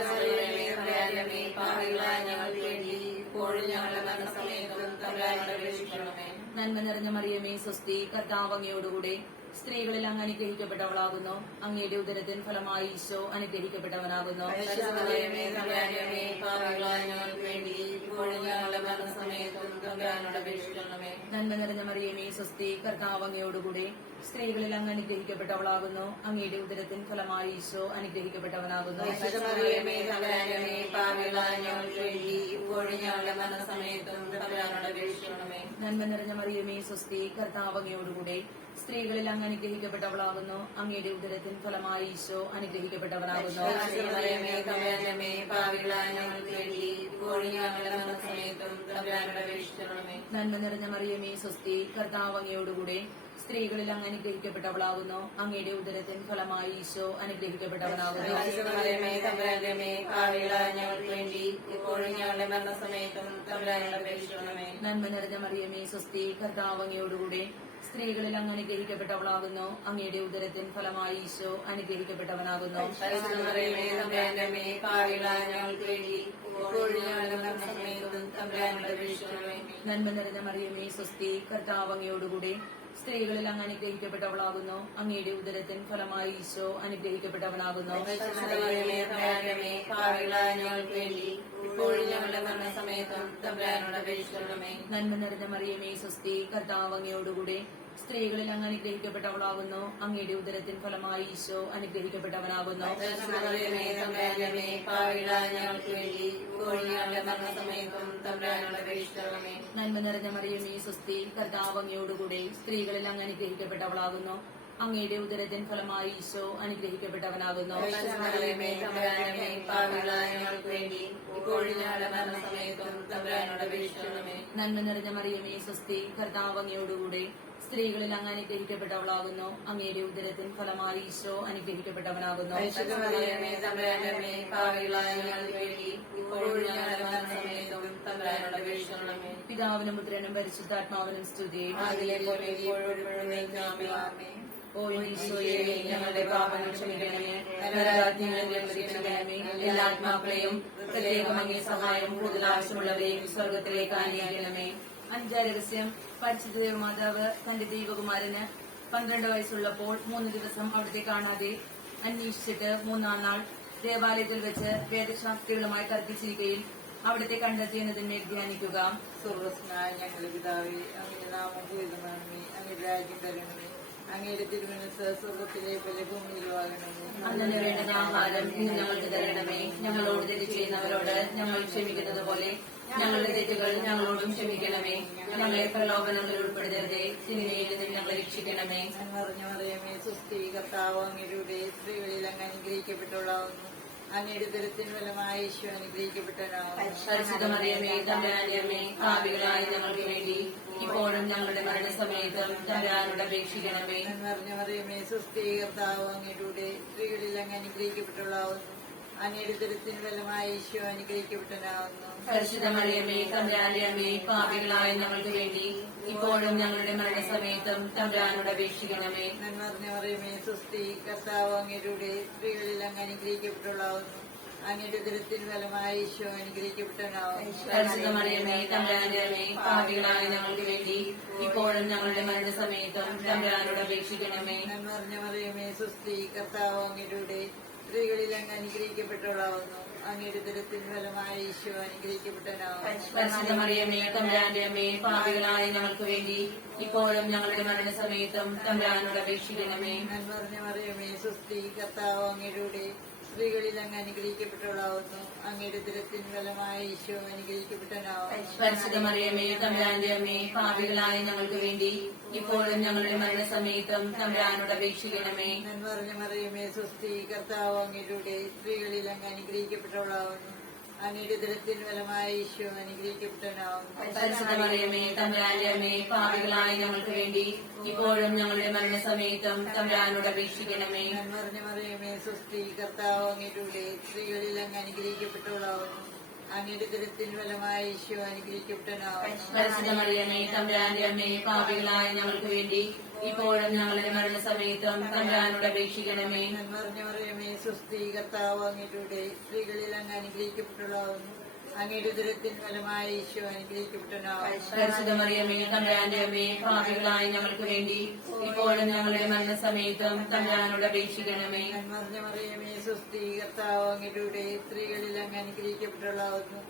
തമ്പുരാനേ, പാപികളായ ഞങ്ങൾക്ക് വേണ്ടി ഇപ്പോഴും ഞങ്ങളുടെ മരണസമയത്തും തമ്പുരാനോട് അപേക്ഷിക്കണമേ. നന്മ നിറഞ്ഞ മറിയമേ സ്വസ്തി, കർത്താവ് അങ്ങയോടുകൂടി സ്ത്രീകളിൽ അങ്ങ് അനുഗ്രഹിക്കപ്പെട്ടവളാകുന്നു. അങ്ങയുടെ ഉദരത്തിൻ ഫലമായി ഈശോ അനുഗ്രഹിക്കപ്പെട്ടവനാകുന്നു. പരിശുദ്ധമറിയമേ, തമ്പുരാന്റമ്മേ, പാപികളായ ഞങ്ങൾക്ക് വേണ്ടി ഇപ്പോഴും ഞങ്ങളുടെ മരണസമയത്തും തമ്പുരാനോട് അപേക്ഷിക്കണമേ. നന്മ നിറഞ്ഞ മറിയമേ, സ്വസ്തി, കർത്താവ് അങ്ങയോടുകൂടി. സ്ത്രീകളിൽ അങ്ങ് അനുഗ്രഹിക്കപ്പെട്ടവളാകുന്നു. അങ്ങയുടെ ഉദരത്തിൻ ഫലമായി ഈശോ അനുഗ്രഹിക്കപ്പെട്ടവനാകുന്നു. പരിശുദ്ധമറിയമേ, തമ്പുരാന്റമ്മേ, പാപികളായ ഞങ്ങൾക്ക് വേണ്ടി ഇപ്പോഴും ഞങ്ങളുടെ മരണസമയത്തും തമ്പുരാനോട് അപേക്ഷിക്കണമേ. നന്മ നിറഞ്ഞ മറിയമേ, സ്വസ്തി, കർത്താവ് അങ്ങയോടുകൂടി. സ്ത്രീകളിൽ അങ്ങ് അനുഗ്രഹിക്കപ്പെട്ടവളാകുന്നു. അങ്ങയുടെ ഉദരത്തിൻ ഫലമായി ഈശോ അനുഗ്രഹിക്കപ്പെട്ടവനാകുന്നു. പരിശുദ്ധമറിയമേ, തമ്പുരാന്റമ്മേ, പാപികളായ ഞങ്ങൾക്ക് വേണ്ടി ഇപ്പോഴും ഞങ്ങളുടെ മരണസമയത്തും തമ്പുരാനോട് അപേക്ഷിക്കണമേ. നന്മ നിറഞ്ഞ മറിയമേ, സ്വസ്തി, കർത്താവ് അങ്ങയോടുകൂടി. സ്ത്രീകളിൽ അങ്ങ് അനുഗ്രഹിക്കപ്പെട്ടവളാകുന്നു. അങ്ങയുടെ ഉദരത്തിൻ ഫലമായി ഈശോ അനുഗ്രഹിക്കപ്പെട്ടവനാകുന്നു. പരിശുദ്ധമറിയമേ, തമ്പുരാന്റമ്മേ, പാപികളായ ഞങ്ങൾക്ക് വേണ്ടി ഇപ്പോഴും ഞങ്ങളുടെ മരണസമയത്തും തമ്പുരാനോട് അപേക്ഷിക്കണമേ. നന്മ നിറഞ്ഞ മറിയമേ, സ്വസ്തി, കർത്താവ് അങ്ങയോടുകൂടി. സ്ത്രീകളിൽ അങ്ങ് അനുഗ്രഹിക്കപ്പെട്ടവളാകുന്നു. അങ്ങയുടെ ഉദരത്തിൻ ഫലമായി ഈശോ അനുഗ്രഹിക്കപ്പെട്ടവനാകുന്നു. പരിശുദ്ധമറിയമേ, തമ്പുരാന്റമ്മേ, പാപികളായ ഞങ്ങൾക്ക് വേണ്ടി ഇപ്പോഴും ഞങ്ങളുടെ മരണസമയത്തും തമ്പുരാനോട് അപേക്ഷിക്കണമേ. നന്മ നിറഞ്ഞ മറിയമേ, സ്വസ്തി, കർത്താവ് അങ്ങയോടുകൂടി. സ്ത്രീകളിൽ അങ്ങ് അനുഗ്രഹിക്കപ്പെട്ടവളാകുന്നു. അങ്ങയുടെ ഉദരത്തിൻ ഫലമായി ഈശോ അനുഗ്രഹിക്കപ്പെട്ടവനാകുന്നു. പരിശുദ്ധമറിയമേ, തമ്പുരാന്റമ്മേ, പാപികളായ ഞങ്ങൾക്ക് വേണ്ടി ഇപ്പോഴും ഞങ്ങളുടെ മരണസമയത്തും തമ്പുരാനോട് അപേക്ഷിക്കണമേ. നന്മ നിറഞ്ഞ മറിയമേ, സ്വസ്തി, കർത്താവ് അങ്ങയോടുകൂടി. സ്ത്രീകളിൽ അങ്ങ് അനുഗ്രഹിക്കപ്പെട്ടവളാകുന്നു. അങ്ങയുടെ ഉദരത്തിൻ ഫലമായി ഈശോ അനുഗ്രഹിക്കപ്പെട്ടവനാകുന്നു. പരിശുദ്ധമറിയമേ, തമ്പുരാന്റമ്മേ, പാപികളായ ഞങ്ങൾക്ക് വേണ്ടി ഇപ്പോഴും ഞങ്ങളുടെ മരണസമയത്തും തമ്പുരാനോട് അപേക്ഷിക്കണമേ. നന്മ നിറഞ്ഞ മറിയമേ, സ്വസ്തി, കർത്താവ് അങ്ങയോടുകൂടി. സ്ത്രീകളിൽ അങ്ങ് അനുഗ്രഹിക്കപ്പെട്ടവളാകുന്നു. അങ്ങയുടെ ഉദരത്തിൻ ഫലമായി ഈശോ അനുഗ്രഹിക്കപ്പെട്ടവനാകുന്നു. പരിശുദ്ധമറിയമേ, തമ്പുരാന്റമ്മേ, പാപികളായ ഞങ്ങൾക്ക് വേണ്ടി ഇപ്പോഴും ഞങ്ങളുടെ മരണസമയത്തും തമ്പുരാനോട് അപേക്ഷിക്കണമേ. നന്മ നിറഞ്ഞ മറിയമേ, സ്വസ്തി, കർത്താവ് അങ്ങയോടുകൂടി. സ്ത്രീകളിൽ അങ്ങ് അനുഗ്രഹിക്കപ്പെട്ടവളാകുന്നു. അങ്ങയുടെ ഉദരത്തിൻ ഫലമായി ഈശോ അനുഗ്രഹിക്കപ്പെട്ടവനാകുന്നു. പരിശുദ്ധമറിയമേ, തമ്പുരാന്റമ്മേ, പാപികളായ ഞങ്ങൾക്ക് വേണ്ടി ഇപ്പോഴും ഞങ്ങളുടെ മരണസമയത്തും തമ്പുരാനോട് അപേക്ഷിക്കണമേ. പിതാവിനും പുത്രനും പരിശുദ്ധാത്മാവിനും സ്തുതി. അതിലെ പോലെ ഇപ്പോഴും ആമേൻ. ഓ ഈശോയെ, ഞങ്ങളുടെ പാപങ്ങൾ ക്ഷമിക്കണമേ. നരകാഗ്നികളിൽ രക്ഷിക്കണമേ. എല്ലാ ആത്മാക്കളെയും പ്രത്യേകം അങ്ങേ സഹായം കൂടുതൽ ആവശ്യമുള്ളവരെയും സ്വർഗത്തിലേക്ക് ആനയിക്കണമേ. അഞ്ചാം രഹസ്യം. പരിശുദ്ധ ദേവമാതാവ് തന്റെ ദൈവകുമാരന് 12 വയസ്സുള്ളപ്പോൾ 3 ദിവസം അവിടുത്തെ കാണാതെ അന്വേഷിച്ചിട്ട് 3-ാം നാൾ ദേവാലയത്തിൽ വെച്ച് വേദശാസ്ത്രികളുമായി തർക്കിച്ചിരിക്കുകയും അവിടുത്തെ കണ്ടെത്തിയെന്നതിന്മേൽ ധ്യാനിക്കുക. സ്വർഗസ്നായ ഞങ്ങളുടെ പിതാവേ, അങ്ങയുടെ നാമം പൂജിതമാകണമേ. അങ്ങയുടെ രാജ്യം വരണമേ. അങ്ങയുടെ തിരുമനസ്സ് സ്വർഗത്തിലെ പോലെ ഭൂമിയിലും ആകണമേ. അന്നു വേണ്ടുന്ന ആഹാരം ഇന്ന് ഞങ്ങൾക്ക് തരണമേ. ഞങ്ങളോട് തെറ്റ് ചെയ്യുന്നവരോട് ഞങ്ങൾ ക്ഷമിക്കുന്നത് പോലെ ഞങ്ങളുടെ തെറ്റുകൾ ഞങ്ങളോടും ക്ഷമിക്കണമേ. ഞങ്ങളെ പ്രലോഭനങ്ങളിൽ ഉൾപ്പെടുത്തരുതേ, തിന്മയിൽ നിന്ന് ഞങ്ങളെ രക്ഷിക്കണമേ. നിറഞ്ഞ മറിയമേ, സുസ്ഥി, കർത്താവ് അങ്ങയുടെ സ്ത്രീകളിൽ അങ്ങ് അനുഗ്രഹിക്കപ്പെട്ടവളാവുന്നു. അങ്ങയുടെ ദുരത്തിന് ഫലമായി ഈശോ അനുഗ്രഹിക്കപ്പെട്ടവനാവുന്നു. പരിശുദ്ധ മറിയമേ, തമ്പുരാന്റെ അമ്മേ, പാപികളായ ഞങ്ങൾക്ക് വേണ്ടി ഇപ്പോഴും ഞങ്ങളുടെ മരണസമയത്തും തമ്പുരാനോട് അപേക്ഷിക്കണമേ. നിറഞ്ഞ മറിയമേ, സുസ്ഥി, കർത്താവ് അങ്ങയുടെ സ്ത്രീകളിൽ അങ്ങ് അനുഗ്രഹിക്കപ്പെട്ടവളാവുന്നു. അങ്ങയുടെ ദുരത്തിന് ഫലമായി ഈശോ അനുഗ്രഹിക്കപ്പെട്ടവനാവുന്നു. പരിശുദ്ധ മറിയമേ, തമ്പുരാന്റെ അമ്മേ, പാപികളായ ഞങ്ങൾക്ക് വേണ്ടി ഇപ്പോഴും ഞങ്ങളുടെ മരണസമയത്തും തമ്പുരാനോട് അപേക്ഷിക്കണമേ. നിറഞ്ഞ മറിയമേ, സുസ്ഥി, കർത്താവ് അങ്ങയുടെ സ്ത്രീകളിൽ അങ്ങ് അനുഗ്രഹിക്കപ്പെട്ടവളാവുന്നു. അങ്ങയുടെ ദുരത്തിന് ഫലമായി ഈശോ അനുഗ്രഹിക്കപ്പെട്ടവനാവുന്നു. പരിശുദ്ധ മറിയമേ, തമ്പുരാന്റെ അമ്മേ, പാപികളായ ഞങ്ങൾക്ക് വേണ്ടി ഇപ്പോഴും ഞങ്ങളുടെ മരണസമയത്തും തമ്പുരാനോട് അപേക്ഷിക്കണമേ. നിറഞ്ഞ മറിയമേ, സുസ്ഥി, കർത്താവ് അങ്ങയുടെ സ്ത്രീകളിൽ അങ്ങ് അനുഗ്രഹിക്കപ്പെട്ടവളാവുന്നു. അങ്ങയുടെ ദുരത്തിന് ഫലമായി ഈശോ അനുഗ്രഹിക്കപ്പെട്ടവനാവുന്നു. പരിശുദ്ധ മറിയമേ, തമ്പുരാന്റെ അമ്മേ, പാപികളായ ഞങ്ങൾക്ക് വേണ്ടി ഇപ്പോഴും ഞങ്ങളുടെ മരണസമയത്തും തമ്പുരാനോട് അപേക്ഷിക്കണമേ. നിറഞ്ഞ മറിയമേ, സുസ്ഥി, കർത്താവ് അങ്ങയുടെ സ്ത്രീകളിൽ അങ്ങ് അനുഗ്രഹിക്കപ്പെട്ടവളാവുന്നു. അങ്ങയുടെ ദുരത്തിന് ഫലമായി ഈശോ അനുഗ്രഹിക്കപ്പെട്ടവനാവുന്നു. പരിശുദ്ധ മറിയമേ, തമ്പുരാന്റെ അമ്മേ, പാപികളായ ഞങ്ങൾക്ക് വേണ്ടി ഇപ്പോഴും ഞങ്ങളുടെ മരണസമയത്തും തമ്പുരാനോട് അപേക്ഷിക്കണമേ. നിറഞ്ഞ മറിയമേ, സുസ്ഥി, കർത്താവ് അങ്ങയുടെ സ്ത്രീകളിൽ അങ്ങ് അനുഗ്രഹിക്കപ്പെട്ടവളാവുന്നു. അങ്ങയുടെ ദുരത്തിന് ഫലമായി ഈശോ അനുഗ്രഹിക്കപ്പെട്ടവനാവുന്നു. പരിശുദ്ധ മറിയമേ, തമ്പുരാന്റെ അമ്മേ, പാപികളായ ഞങ്ങൾക്ക് വേണ്ടി ഇപ്പോഴും ഞങ്ങളുടെ മരണസമയത്തും തമ്പുരാനോട് അപേക്ഷിക്കണമേ. നിറഞ്ഞ മറിയമേ, സുസ്ഥി, കർത്താവ് അങ്ങയുടെ സ്ത്രീകളിൽ അങ്ങ് അനുഗ്രഹിക്കപ്പെട്ടവളാവുന്നു. അങ്ങയുടെ ദുരത്തിന് ഫലമായി ഈശോ അനുഗ്രഹിക്കപ്പെട്ടവനാവുന്നു. പരിശുദ്ധ മറിയമേ, തമ്പുരാന്റെ അമ്മേ, പാപികളായ ഞങ്ങൾക്ക് വേണ്ടി ഇപ്പോഴും ഞങ്ങളുടെ മരണസമയത്തും തമ്പുരാനോട് അപേക്ഷിക്കണമേ. നിറഞ്ഞ മറിയമേ, സുസ്ഥി, കർത്താവ് അങ്ങയുടെ സ്ത്രീകളിൽ അങ്ങ് അനുഗ്രഹിക്കപ്പെട്ടവളാവുന്നു. അങ്ങയുടെ ഉദരത്തിൻ ഫലമായ ഈശോ അനുഗ്രഹിക്കപ്പെട്ടവനാകുന്നു. പരിശുദ്ധ മറിയമേ തമ്പുരാന്റെ അമ്മേ, പാപികളായ ഞങ്ങൾക്ക് വേണ്ടി ഇപ്പോഴും ഞങ്ങളുടെ മരണസമയത്തും തമ്പുരാനോട് അപേക്ഷിക്കണമേ. നന്മ മറിയമേ സ്വസ്തി, കർത്താവ് അങ്ങയുടെ സ്ത്രീകളിൽ അങ്ങ് അനുഗ്രഹിക്കപ്പെട്ടവളാകുന്നു.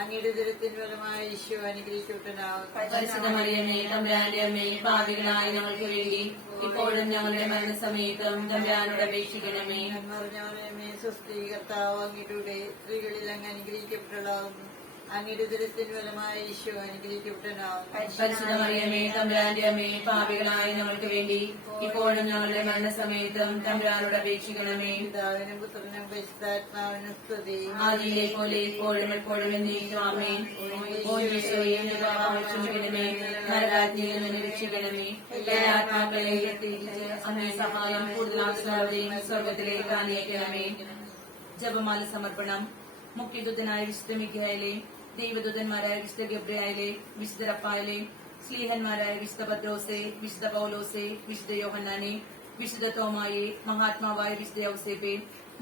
അങ്ങയുടെ ഉദരത്തിൻ ഫലമായ ഈശോ അനുഗ്രഹിക്കപ്പെട്ടവനാകുന്നു. പരിശുദ്ധ മറിയമേ തമ്പുരാന്റെ അമ്മേ, പാപികളായ ഞങ്ങൾക്ക് വേണ്ടി ഇപ്പോഴും ഞങ്ങളുടെ മരണസമയത്തും തമ്പുരാനോട് അപേക്ഷിക്കണമേ. നന്മ മറിയമേ സ്വസ്തി, കർത്താവ് അങ്ങയുടെ സ്ത്രീകളിൽ അങ്ങ് അനുഗ്രഹിക്കപ്പെട്ടവളാകുന്നു. അങ്ങയുടെ ഉദരത്തിൻ ഫലമായ ഈശോ അനുഗ്രഹിക്കപ്പെട്ടവനാകുന്നു. പരിശുദ്ധ മറിയമേ തമ്പുരാന്റെ അമ്മേ, പാപികളായ ഞങ്ങൾക്ക് വേണ്ടി ഇപ്പോഴും ഞങ്ങളുടെ മരണസമയത്തും തമ്പുരാനോട് അപേക്ഷിക്കണമേ. പിതാവിനും പുത്രനും പരിശുദ്ധാത്മാവിനും സ്തുതി. ആദിയിലെ പോലെ ഇപ്പോഴും എപ്പോഴും എന്നേക്കും ആമേൻ. ഓ ഈശോയെ, എന്റെ പാപങ്ങൾ ക്ഷമിക്കണമേ, നരകാഗ്നിയിൽ നിന്ന് രക്ഷിക്കണമേ. എല്ലാ ആത്മാക്കളെയും പ്രത്യേകിച്ച് അങ്ങേ സഹായം കൂടുതൽ ആവശ്യമുള്ളവരെയും സ്വർഗത്തിലേക്ക് ആനയിക്കണമേ. ജപമാല സമർപ്പണം. മുഖ്യദൂതനായ വിശുദ്ധ മിഖായേലേ, ദൈവദൂതന്മാരായ വിശുദ്ധ ഗബ്രിയേലേ, വിശുദ്ധ റഫായേലേ, സ്ലീഹന്മാരായ വിശുദ്ധ പത്രോസേ, വിശുദ്ധ പൗലോസേ, വിശുദ്ധ യോഹന്നാനെ, വിശുദ്ധ തോമായെ, മഹാത്മാവായ വിശുദ്ധ യൗസേപ്പേ,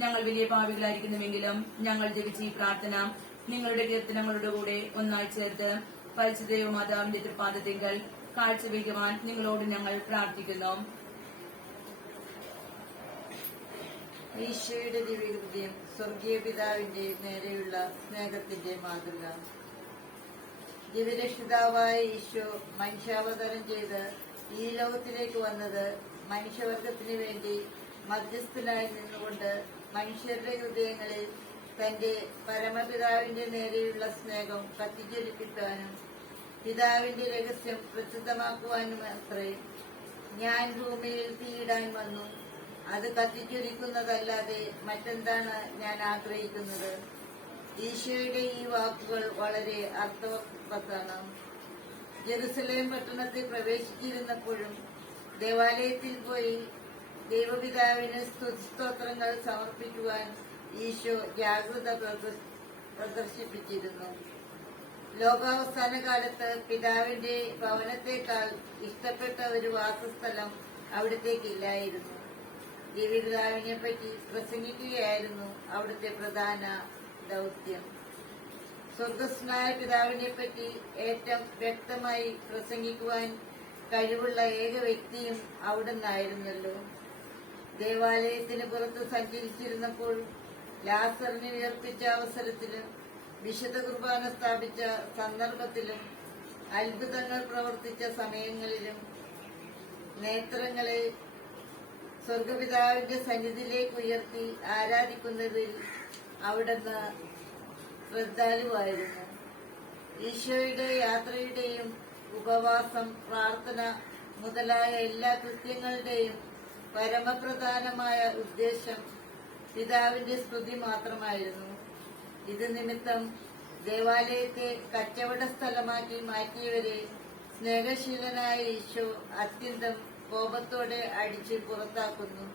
ഞങ്ങൾ വലിയ പാപികളായിരിക്കുന്നുവെങ്കിലും ഞങ്ങൾ ജപിച്ച ഈ പ്രാർത്ഥന നിങ്ങളുടെ കീർത്തനങ്ങളുടെ കൂടെ ഒന്നായി ചേർത്ത് പരിശുദ്ധ ദൈവമാതാവിന്റെ തൃപ്പാദത്തിങ്കൽ കാഴ്ചവെക്കുവാൻ നിങ്ങളോട് ഞങ്ങൾ പ്രാർത്ഥിക്കുന്നു. ഈശോയുടെ ദിവ്യഹൃദയം സ്വർഗീയ പിതാവിന്റെ നേരെയുള്ള സ്നേഹത്തിന്റെ മാതൃക. ദിവ്യരക്ഷിതാവായ ഈശോ മനുഷ്യാവതാരം ചെയ്ത് ഈ ലോകത്തിലേക്ക് വന്നത് മനുഷ്യവർഗത്തിന് വേണ്ടി മധ്യസ്ഥനായി നിന്നുകൊണ്ട് മനുഷ്യരുടെ ഹൃദയങ്ങളിൽ തന്റെ പരമപിതാവിന്റെ നേരെയുള്ള സ്നേഹം കത്തിജ്വലിപ്പിക്കാനും പിതാവിന്റെ രഹസ്യം പ്രസിദ്ധമാക്കുവാനും അത്രേ. ഞാൻ ഭൂമിയിൽ തീയിടാൻ വന്നു, അത് കത്തിജ്വലിക്കുന്നതല്ലാതെ മറ്റെന്താണ് ഞാൻ ആഗ്രഹിക്കുന്നത്? ഈശോയുടെ ഈ വാക്കുകൾ വളരെ അർത്ഥവത്താണ്. ജെറുസലേം പട്ടണത്തിൽ പ്രവേശിച്ചിരുന്നപ്പോഴും ദേവാലയത്തിൽ പോയി ദൈവപിതാവിന് സ്തുതിസ്തോത്രങ്ങൾ സമർപ്പിക്കുവാൻ ഈശോ ജാഗ്രത പ്രദർശിപ്പിച്ചിരുന്നു. ലോകാവസാന കാലത്ത് പിതാവിന്റെ ഭവനത്തെക്കാൾ ഇഷ്ടപ്പെട്ട ഒരു വാസസ്ഥലം അവിടത്തേക്കില്ലായിരുന്നു. ദിവ്യപിതാവിനെ പറ്റി പ്രസംഗിക്കുകയായിരുന്നു അവിടുത്തെ പ്രധാന ദൗത്യം. സ്വർഗസ്നായ പിതാവിനെ പറ്റി ഏറ്റവും വ്യക്തമായി പ്രസംഗിക്കുവാൻ കഴിവുള്ള ഏക വ്യക്തിയും അവിടുന്നായിരുന്നല്ലോ. ദേവാലയത്തിന് പുറത്ത് സഞ്ചരിച്ചിരുന്നപ്പോൾ, ലാസറിനെ ഉയർപ്പിച്ച അവസരത്തിലും വിശുദ്ധ കുർബാന സ്ഥാപിച്ച സന്ദർഭത്തിലും അത്ഭുതങ്ങൾ പ്രവർത്തിച്ച സമയങ്ങളിലും നേത്രങ്ങളെ സ്വർഗപിതാവിന്റെ സന്നിധിയിലേക്ക് ഉയർത്തി ആരാധിക്കുന്നതിൽ അവിടുന്ന് ശ്രദ്ധാലുവായിരുന്നു. ഈശോയുടെ യാത്രയുടെയും ഉപവാസം, പ്രാർത്ഥന മുതലായ എല്ലാ കൃത്യങ്ങളുടെയും പരമപ്രധാനമായ ഉദ്ദേശം പിതാവിന്റെ സ്തുതി മാത്രമായിരുന്നു. ഇത് നിമിത്തം ദേവാലയത്തെ കച്ചവട സ്ഥലമാക്കി മാറ്റിയവരെ സ്നേഹശീലനായ ഈശോ അത്യന്തം കോപത്തോടെ അടിച്ച് പുറത്താക്കുന്നു.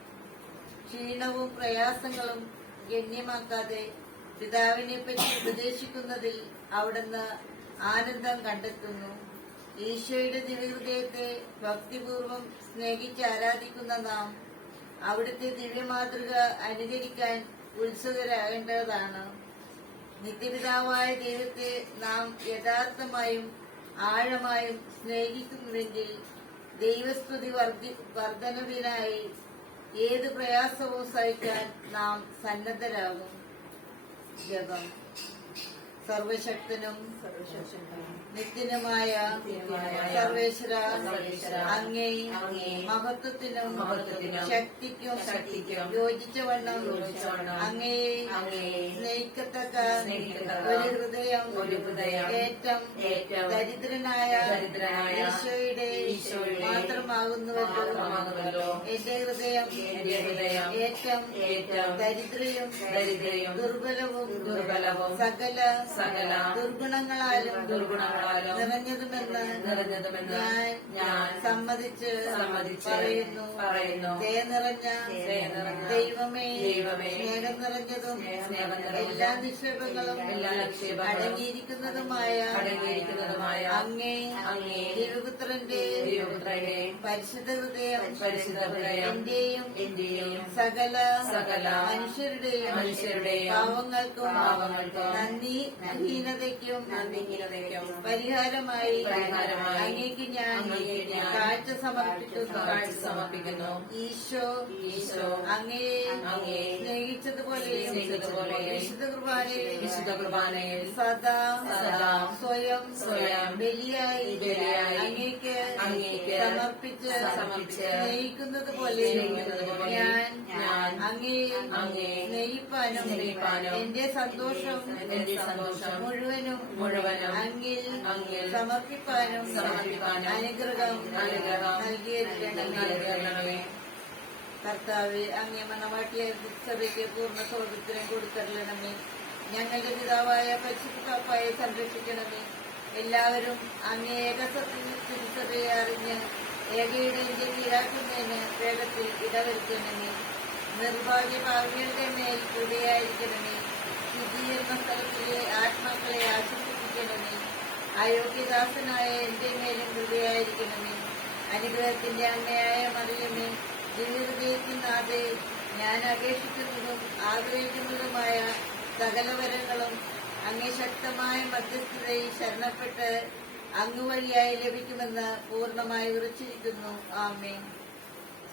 ക്ഷീണവും പ്രയാസങ്ങളും ഗണ്യമാക്കാതെ പിതാവിനെ പറ്റി ഉപദേശിക്കുന്നതിൽ അവിടുന്ന് ആനന്ദം കണ്ടെത്തുന്നു. ഈശോയുടെ ദിവ്യഹൃദയത്തെ ഭക്തിപൂർവം സ്നേഹിച്ച് ആരാധിക്കുന്ന നാം അവിടുത്തെ ദിവ്യമാതൃക അനുകരിക്കാൻ ഉത്സുകരാകേണ്ടതാണ്. നിത്യപിതാവായ ദൈവത്തെ നാം യഥാർത്ഥമായും ആഴമായും സ്നേഹിക്കുന്നുവെങ്കിൽ ദൈവസ്തുതി വർധനവിനായി ഏത് പ്രയാസവും സഹിക്കാൻ നാം സന്നദ്ധരാകും. ജപം. സർവശക്തനും നിത്യനുമായ സർവേശ്വര, അങ്ങേ മഹത്വത്തിനും ശക്തിക്കും യോജിച്ചവണ്ണം അങ്ങേ സ്നേഹിക്കത്തക്ക ഒരു ഹൃദയം ഏറ്റവും ദരിദ്രനായ ഈശോയുടെ മാത്രമാകുന്നുവല്ലോ. എന്റെ ഹൃദയം ഏറ്റവും ദരിദ്രയും ദുർബലവും സകല ദുർഗുണങ്ങളാലും നിറഞ്ഞതുമെന്ന് ഞാൻ സമ്മതിച്ച് പറയുന്നു. ദയ നിറഞ്ഞ ദൈവമേ, സ്നേഹം നിറഞ്ഞതും എല്ലാ നിക്ഷേപങ്ങളും അടങ്ങിയിരിക്കുന്നതുമായ അങ്ങേ ദൈവപുത്രന്റെ പരിശുദ്ധ ഹൃദയം എന്റെയും സകല മനുഷ്യരുടെയും പാവങ്ങൾക്കും നന്ദിഹീനതയ്ക്കും പരിഹാരമായി അങ്ങേക്ക് ഞാൻ കാഴ്ച സമർപ്പിക്കുന്നു. ഈശോ അങ്ങയെ സ്നേഹിച്ചതുപോലെയും വിശുദ്ധ കുർബാനയിൽ സദാ സ്വയം ബലിയായി അങ്ങേക്ക് സമർപ്പിച്ച് സ്നേഹിക്കുന്നത് പോലെ ഞാൻ അങ്ങയെ സ്നേഹിപ്പാനും എന്റെ സന്തോഷം മുഴുവനും അങ്ങിൽ സമർപ്പിപ്പാനും അനുഗ്രഹം നൽകിയിരിക്കണമേ. കർത്താവെ, അങ്ങേ മണവാട്ടിയ സഭയ്ക്ക് പൂർണ്ണ സ്വാതന്ത്ര്യം കൊടുത്തരണമേ. ഞങ്ങളുടെ പിതാവായ പരിശുദ്ധയെ സംരക്ഷിക്കണമേ. എല്ലാവരും അങ്ങേ ഏകസത്തിൽ തിരുസഭയെ അറിഞ്ഞ് ഏകയുടെ കീഴാക്കുന്നതിന് വേഗത്തിൽ ഇടവരുത്തണമേ. നിർഭാഗ്യ ഭാവികളുടെ മേൽ കൂടിയായിരിക്കണമേ. സ്ഥിതി എന്ന സ്ഥലത്തിലെ ആത്മാക്കളെ ആശ്വസിപ്പിക്കണമേ. അയോഗ്യദാസനായ എന്റെ മേലും കൃപയായിരിക്കണമേ. അനുഗ്രഹത്തിന്റെ അമ്മയായ മറിയമേ, ദിവ്യഹൃദയത്തിനാതെ ഞാൻ അപേക്ഷിക്കുന്നതും ആഗ്രഹിക്കുന്നതുമായ സകല വരങ്ങളും അങ്ങേ ശക്തമായ മധ്യസ്ഥതയിൽ ശരണപ്പെട്ട് അങ്ങ് വഴിയായി ലഭിക്കുമെന്ന് പൂർണ്ണമായി ഉറച്ചിരിക്കുന്നു. ആമേൻ.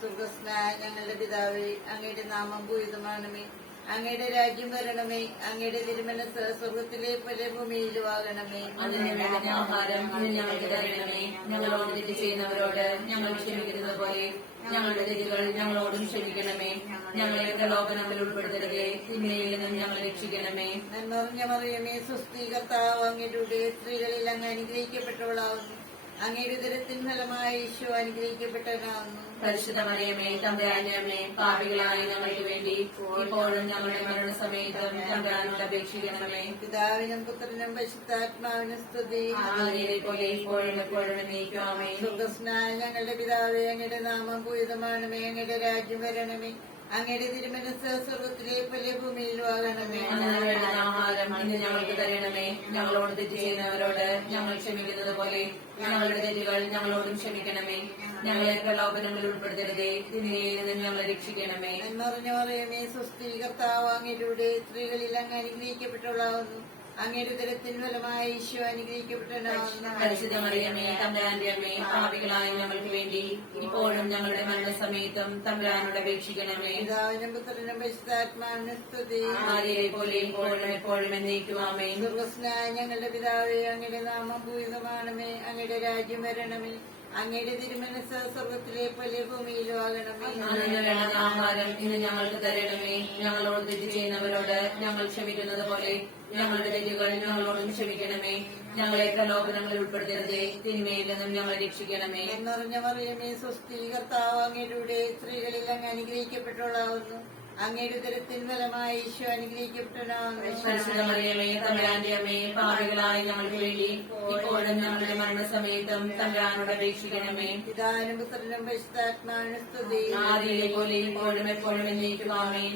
സ്വർഗ്ഗസ്ഥനായ ഞങ്ങളുടെ പിതാവേ, അങ്ങയുടെ നാമം പൂജിതമാണമേ. അങ്ങയുടെ രാജ്യം വരണമേ. അങ്ങയുടെ തിരുമനസ് സ്വർഗത്തിലെ പോലെ ഭൂമിയിലും ആകണമേ. അതിന് വേണ്ട ആഹാരം ഇന്ന് ഞങ്ങൾക്ക് തരണമേ. ഞങ്ങളോട് തെറ്റ് ചെയ്യുന്നവരോട് ഞങ്ങൾ ക്ഷമിക്കുന്നത് പോലെ ഞങ്ങളുടെ തെറ്റുകൾ ഞങ്ങളോടും ക്ഷമിക്കണമേ. ഞങ്ങളെ പ്രലോഭനത്തിൽ ഉൾപ്പെടുത്തരുതേ, തിന്മയിൽ നിന്നും ഞങ്ങളെ രക്ഷിക്കണമേ. നന്മറിഞ്ഞ മറിയമേ, സ്വസ്തി, കർത്താവ് അങ്ങയുടെ സ്ത്രീകളിൽ അങ്ങ് അനുഗ്രഹിക്കപ്പെട്ടവളാവുന്നു. അങ്ങയുടെ ഉദരത്തിൻ ഫലമായ ഈശോ അനുഗ്രഹിക്കപ്പെട്ടവനാവുന്നു. പരിശുദ്ധ മറിയമേ, തമ്പുരാന്റെ അമ്മേ, പാപികളായ ഞങ്ങൾക്ക് വേണ്ടി ഇപ്പോഴും ഞങ്ങളുടെ മരണസമയത്തും തമ്പുരാനോട് അപേക്ഷിക്കണമേ. പിതാവിനും പുത്രനും പരിശുദ്ധാത്മാവിനും സ്തുതി. ആദ്യത്തെ പോലെ ഇപ്പോഴും എപ്പോഴും എന്നേക്കും ആമേൻ. സ്വർഗ്ഗസ്ഥനായ ഞങ്ങളുടെ പിതാവേ, അങ്ങയുടെ നാമം പൂജിതമാണമേ. അങ്ങയുടെ രാജ്യം വരണമേ. അങ്ങയുടെ തിരുമനസ് സ്വർഗത്തിലെ പോലെ ഭൂമിയിലും ആകണമേ. അന്ന് വേണ്ട ആഹാരം ഇന്ന് ഞങ്ങൾക്ക് തരണമേ. ഞങ്ങളോട് തെറ്റ് ചെയ്യുന്നവരോട് ഞങ്ങൾ ക്ഷമിക്കുന്നത് പോലെ ഞങ്ങളുടെ തെറ്റുകൾ ഞങ്ങളോടും ക്ഷമിക്കണമേ. ഞങ്ങളെ പ്രലോഭനങ്ങളിൽ ഉൾപ്പെടുത്തരുതേ, തിന്മയിൽ നിന്നും ഞങ്ങളെ രക്ഷിക്കണമേ. നന്മറിഞ്ഞ മറിയമേ, സ്വസ്തി, കർത്താവ് അങ്ങയുടെ സ്ത്രീകളിൽ അങ്ങ് അനുഗ്രഹിക്കപ്പെട്ടവളാവുന്നു. അങ്ങയുടെ ഉദരത്തിൻ ഫലമായ ഈശോ അനുഗ്രഹിക്കപ്പെട്ടവനാവുന്നു. പരിശുദ്ധ മറിയമേ, തമ്പുരാന്റെ അമ്മേ, പാപികളായ ഞങ്ങൾക്ക് വേണ്ടി ഇപ്പോഴും ഞങ്ങളുടെ മരണസമയത്തും തമ്പുരാനോട് അപേക്ഷിക്കണമേ. പിതാവിനും പുത്രനും പരിശുദ്ധാത്മാവിനും സ്തുതി. ആദ്യത്തെ പോലെ ഇപ്പോഴും എപ്പോഴും എന്നേക്കും ആമേൻ. സ്വർഗ്ഗസ്ഥനായ ഞങ്ങളുടെ പിതാവേ, അങ്ങയുടെ നാമം പൂജിതമാണമേ. അങ്ങയുടെ രാജ്യം വരണമേ. അങ്ങയുടെ തിരുമനസ് സ്വർഗത്തിലെ പോലെ ഭൂമിയിലും ആകണമേ. അന്ന് വേണ്ട ആഹാരം ഇന്ന് ഞങ്ങൾക്ക് തരണമേ. ഞങ്ങളോട് തെറ്റ് ചെയ്യുന്നവരോട് ഞങ്ങൾ ക്ഷമിക്കുന്നത് പോലെ ഞങ്ങളുടെ തെറ്റുകൾ ഞങ്ങളോടും ക്ഷമിക്കണമേ. ഞങ്ങളെ പ്രലോഭനങ്ങളിൽ ഉൾപ്പെടുത്തരുതേ, തിന്മയിൽ നിന്നും ഞങ്ങളെ രക്ഷിക്കണമേ. എന്നറിഞ്ഞ മറിയമേ, സ്വസ്തി, കർത്താവ് അങ്ങയുടെ സ്ത്രീകളിൽ അങ്ങ് അനുഗ്രഹിക്കപ്പെട്ടവളാവുന്നു. അങ്ങയുടെ ഉദരത്തിൻ ഫലമായ ഈശോ അനുഗ്രഹിക്കപ്പെട്ടവനാവുന്നു. പരിശുദ്ധ മറിയമേ, തമ്പുരാന്റെ അമ്മേ, പാപികളായ ഞങ്ങൾക്ക് വേണ്ടി ഇപ്പോഴും ഞങ്ങളുടെ മരണസമയത്തും തമ്പുരാനോട് അപേക്ഷിക്കണമേ. പിതാവിനും പുത്രനും പരിശുദ്ധാത്മാവിനും സ്തുതി. ആദ്യത്തെ പോലെ ഇപ്പോഴും എപ്പോഴും എന്നേക്കും ആമേൻ.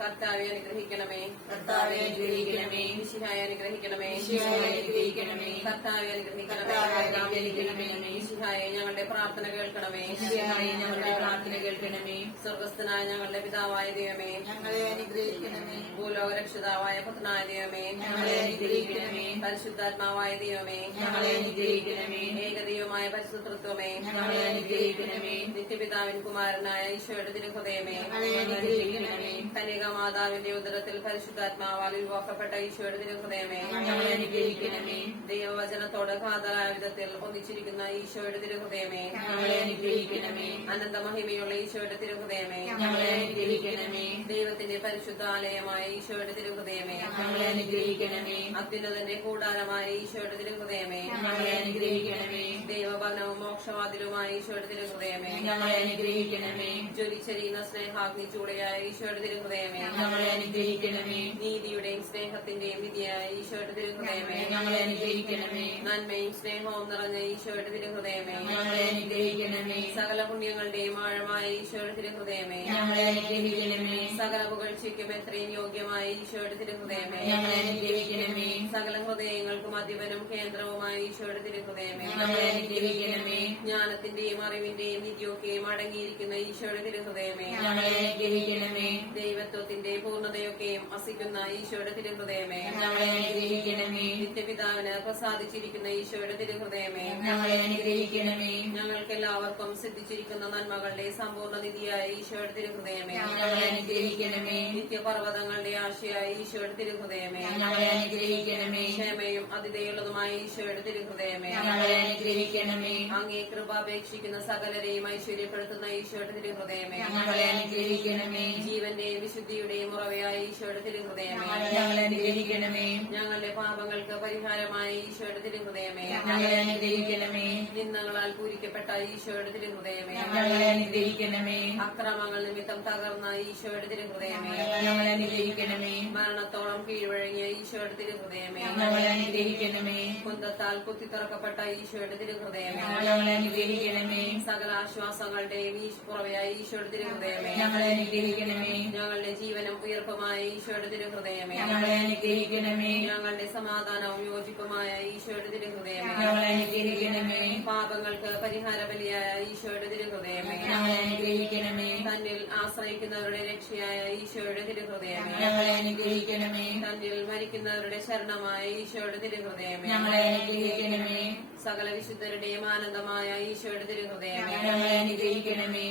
കർത്താവെ അനുഗ്രഹിക്കണമേ. കർത്താവെ അനുഗ്രഹിക്കണമേ. മിശിഹായെ അനുഗ്രഹിക്കണമേ. മിശിഹായെ അനുഗ്രഹിക്കണമേ. കർത്താവെ അനുഗ്രഹിക്കണമേ. കർത്താവെ അനുഗ്രഹിക്കണമേ. മിശിഹായെ ഞങ്ങളുടെ പ്രാർത്ഥന കേൾക്കണമേ. മിശിഹായെ ഞങ്ങളുടെ പ്രാർത്ഥന കേൾക്കണമേ. സ്വർഗസ്ഥനായ ഞങ്ങളുടെ പിതാവായ ദൈവമേ, ഞങ്ങളെ അനുഗ്രഹിക്കണമേ. ഭൂലോക രക്ഷിതാവായ പുത്രനായ ദൈവമേ, ഞങ്ങളെ അനുഗ്രഹിക്കണമേ. പരിശുദ്ധാത്മാവായ ദൈവമേ, ഞങ്ങളെ അനുഗ്രഹിക്കണമേ. ഏകദൈവമായ പരിശുദ്ധത്വമേ, ഞങ്ങളെ അനുഗ്രഹിക്കണമേ. നിത്യപിതാവിൻ കുമാരനായ ഈശോയുടെ തിരുഹൃദയമേ, ഞങ്ങളെ അനുഗ്രഹിക്കണമേ. കന്യക മാതാവിന്റെ ഉദരത്തിൽ പരിശുദ്ധാത്മാവാൽ വിവാഹപ്പെട്ട ഈശോയുടെ തിരുഹൃദയമേ, ഞങ്ങളെ അനുഗ്രഹിക്കണമേ. ദൈവവചനത്തോട് കാതലായ വിധത്തിൽ ഒന്നിച്ചിരിക്കുന്ന ഈശോയുടെ തിരുഹൃദയമേ, ഞങ്ങളെ അനുഗ്രഹിക്കണമേ. അനന്തമഹിമയുള്ള ഈശോയുടെ തിരുഹൃദയമേ, ഞങ്ങളെ അനുഗ്രഹിക്കണമേ. ദൈവത്തിന്റെ പരിശുദ്ധാലയമായ ഈശോയുടെ തിരുഹൃദയമേ, ഞങ്ങളെ അനുഗ്രഹിക്കണമേ. അത്യുന്നതന്റെ കൂടാരമായ ഈശോയുടെ തിരുഹൃദയമേ, ഞങ്ങളെ അനുഗ്രഹിക്കണമേ. ദൈവഭവനവും മോക്ഷവാതിലുമായ ഈശോയുടെ തിരുഹൃദയമേ, ഞങ്ങളെ അനുഗ്രഹിക്കണമേ. ജ്വലിച്ചെരിയുന്ന സ്നേഹാഗ്നി ചൂടയായ ഈശോയുടെ തിരുഹൃദയമേ, ഞങ്ങളെ അനുഗ്രഹിക്കണമേ. നീതിയുടെയും സ്നേഹത്തിന്റെയും വിധിയായ ഈശോയുടെ തിരുഹൃദയമേ, ഞങ്ങളെ അനുഗ്രഹിക്കണമേ. നന്മയും സ്നേഹവും നിറഞ്ഞ ഈശോയുടെ തിരുഹൃദയമേ, ഞങ്ങളെ അനുഗ്രഹിക്കണമേ. സകല പുണ്യങ്ങളുടെയും ആഴമായ ഈശോയുടെ തിരുഹൃദയമേ, ഞങ്ങളെ അനുഗ്രഹിക്കണമേ. സകല പുകഴ്ചയ്ക്കും എത്രയും യോഗ്യമായ ഉറവിടമായ ഈശോയുടെ തിരുഹൃദയമേ, ഞങ്ങളെ അനുഗ്രഹിക്കണമേ. സകല ഹൃദയങ്ങൾക്കും അധിപനും കേന്ദ്രവുമായ ഈശോയുടെ തിരുഹൃദയമേ, ഞങ്ങളെ അനുഗ്രഹിക്കണമേ. ജ്ഞാനത്തിന്റെയും അറിവിന്റെയും നിത്യമൊക്കെയും അടങ്ങിയിരിക്കുന്ന ഈശോയുടെ തിരുഹൃദയമേ, ഞങ്ങളെ അനുഗ്രഹിക്കണമേ. ദൈവത്വത്തിന്റെ പൂർണ്ണതയൊക്കെയും വസിക്കുന്ന ഈശോയുടെ തിരുഹൃദയമേ, ഞങ്ങളെ അനുഗ്രഹിക്കണമേ. നിത്യപിതാവിന് പ്രസാദിച്ചിരിക്കുന്ന ഈശോയുടെ തിരുഹൃദയമേ, ഞങ്ങളെ അനുഗ്രഹിക്കണമേ. ഞങ്ങൾക്കെല്ലാവർക്കും സിദ്ധിച്ചിരിക്കുന്ന നന്മകളുടെ സമ്പൂർണ്ണ നിധിയായ ഈശോയുടെ തിരുഹൃദയമേ, ഞങ്ങളെ അനുഗ്രഹിക്കണമേ. നിത്യപർവ്വതങ്ങളുടെ ആശയായ ഈശോയുടെ തിരുഹൃദയമേ, ഞങ്ങളെ അനുഗ്രഹിക്കണമേ. ക്ഷമയും അതിഥേയുള്ളതുമായ ഈശോയുടെ തിരുഹൃദയമേ, ഞങ്ങളെ അനുഗ്രഹിക്കണമേ. അങ്ങേ കൃപാപേക്ഷിക്കുന്ന സകലരെയും ഐശ്വര്യപ്പെടുത്തുന്ന ഈശോയുടെ തിരുഹൃദയമേ, ഞങ്ങളെ അനുഗ്രഹിക്കണമേ. ജീവന്റെയും വിശുദ്ധിയുടെയും ഉറവയായ ഈശോയുടെ തിരുഹൃദയമേ, ഞങ്ങളെ അനുഗ്രഹിക്കണമേ. ഞങ്ങളുടെ പാപങ്ങൾക്ക് പരിഹാരമായ ഈശോയുടെ തിരുഹൃദയമേ, ഞങ്ങളെ അനുഗ്രഹിക്കണമേ. നിന്ദകളാൽ പൂരിക്കപ്പെട്ട ഈശോയുടെ തിരുഹൃദയമേ, ഞങ്ങളെ അനുഗ്രഹിക്കണമേ. അക്രമങ്ങൾ നിമിത്തം തകർന്ന ഈശോയുടെ തിരുഹൃദയമേ, ഞങ്ങളെ അനുഗ്രഹിക്കണമേ. മരണത്തോളം കീഴ്വഴങ്ങിയ ഈശോയുടെ തിരുഹൃദയമേ, ഞങ്ങളെ അനുഗ്രഹിക്കണമേ. കുന്തത്താൽ കുത്തിത്തുറക്കപ്പെട്ട ഈശോയുടെ തിരുഹൃദയമേ, ഞങ്ങളെ അനുഗ്രഹിക്കണമേ. സകല ആശ്വാസങ്ങളുടെയും ഉറവയായ ഈശോയുടെ തിരുഹൃദയമേ, ഞങ്ങളെ അനുഗ്രഹിക്കണമേ. ഞങ്ങളുടെ ജീവനും ഉയർപ്പുമായ ഈശോയുടെ തിരുഹൃദയമേ, ഞങ്ങളെ അനുഗ്രഹിക്കണമേ. ഞങ്ങളുടെ സമാധാനവും യോജിപ്പുമായ ഈശോയുടെ തിരുഹൃദയമേ, ഞങ്ങളെ അനുഗ്രഹിക്കണമേ. പാപങ്ങൾക്ക് പരിഹാര ബലിയായ ഈശോയുടെ തിരുഹൃദയമേ, ഞങ്ങളെ അനുഗ്രഹിക്കണമേ. തന്നിൽ ആശ്രയിക്കുന്നവരുടെ രക്ഷയായ ഈശോയുടെ തിരുഹൃദയമേ, ഞങ്ങളെ അനുഗ്രഹിക്കണമേ. തന്നിൽ മരിക്കുന്നവരുടെ ശരണമായ ഈശോയുടെ തിരുഹൃദയമേ, ഞങ്ങളെ അനുഗ്രഹിക്കണമേ. സകല വിശുദ്ധരുടെയും ആനന്ദമായ ഈശോയുടെ തിരുഹൃദയമേ, ഞങ്ങളെ അനുഗ്രഹിക്കണമേ.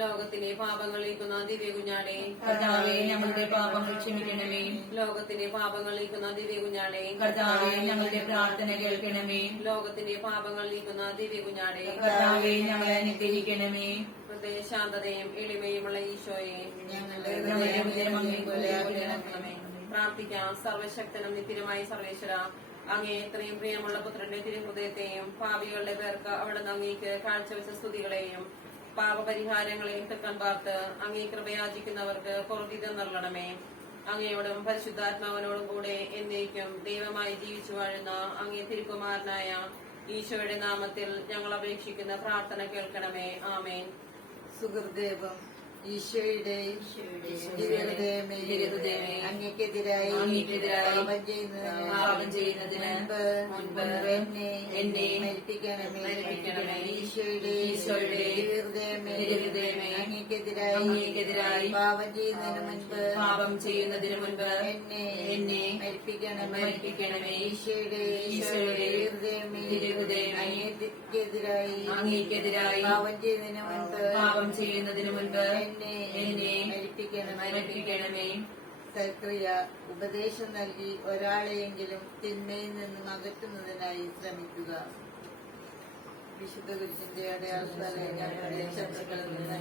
ലോകത്തിലെ പാപങ്ങൾ നീക്കുന്ന ദിവ്യ കുഞ്ഞാടേ, കർത്താവേ, ഞങ്ങളുടെ പാപങ്ങൾ ക്ഷമിക്കണമേ. ലോകത്തിലെ പാപങ്ങൾ നീക്കുന്ന ദിവ്യ കുഞ്ഞാടേ, കർത്താവേ, ഞങ്ങളുടെ പ്രാർത്ഥന കേൾക്കണമേ. ലോകത്തിന്റെ പാപങ്ങൾ നീക്കുന്ന ദിവ്യ കുഞ്ഞാടേ, കർത്താവേ, ഞങ്ങളെ അനുഗ്രഹിക്കണമേ. ഹൃദയ ശാന്തതയും എളിമയുമുള്ള ഈശോയെ ഞങ്ങളുടെ ഹൃദയം ണമേ. പ്രാർത്ഥിക്കാം. സർവശക്തനും നിത്യനുമായ സർവേശ്വര, അങ്ങേ എത്രയും പ്രിയമുള്ള പുത്രന്റെ തിരുഹൃദയത്തെയും പാപികളുടെ പേർക്ക് അവിടുന്ന് അങ്ങേക്ക് കാഴ്ചവെച്ച സ്തുതികളെയും പാപപരിഹാരങ്ങളെയും തെക്കൻ പാർത്ത് അങ്ങേ കൃപയാചിക്കുന്നവർക്ക് പൊറുതി തന്നരുളണമേ. അങ്ങയോടും പരിശുദ്ധാത്മാവിനോടും കൂടെ എന്നേക്കും ദൈവമായി ജീവിച്ചു വാഴുന്ന അങ്ങേ തിരുക്കുമാരനായ ഈശോയുടെ നാമത്തിൽ ഞങ്ങൾ അപേക്ഷിക്കുന്ന പ്രാർത്ഥന കേൾക്കണമേ. ആമേൻ. സുഹൃദേവം ഈശോയുടെ ദിവ്യഹൃദയമേ, ദിവ്യഹൃദയമേ, അങ്ങേക്കെതിരായി പാപം ചെയ്യുന്നതിന് മുൻപ് എന്നെ മരിപ്പിക്കണമേ. ഈശോയുടെ ദിവ്യഹൃദയമേ, അങ്ങേക്കെതിരായി പാപം ചെയ്യുന്നതിന് മുൻപ് എന്നെ മരിപ്പിക്കണമേ. ഈശോയുടെ ദിവ്യഹൃദയമേ, അങ്ങേക്കെതിരായി പാപം ചെയ്യുന്നതിന് മുൻപ് എന്നെ മരിപ്പിക്കണമേ. സൽക്രിയ ഉപദേശം നൽകി ഒരാളെയെങ്കിലും തിന്മയിൽ നിന്നും അകറ്റുന്നതിനായി ശ്രമിക്കുക. വിശുദ്ധ കുരിശിന്റെ അടയാളത്താലെ ഞങ്ങളുടെ ശത്രുക്കളിൽ നിന്ന്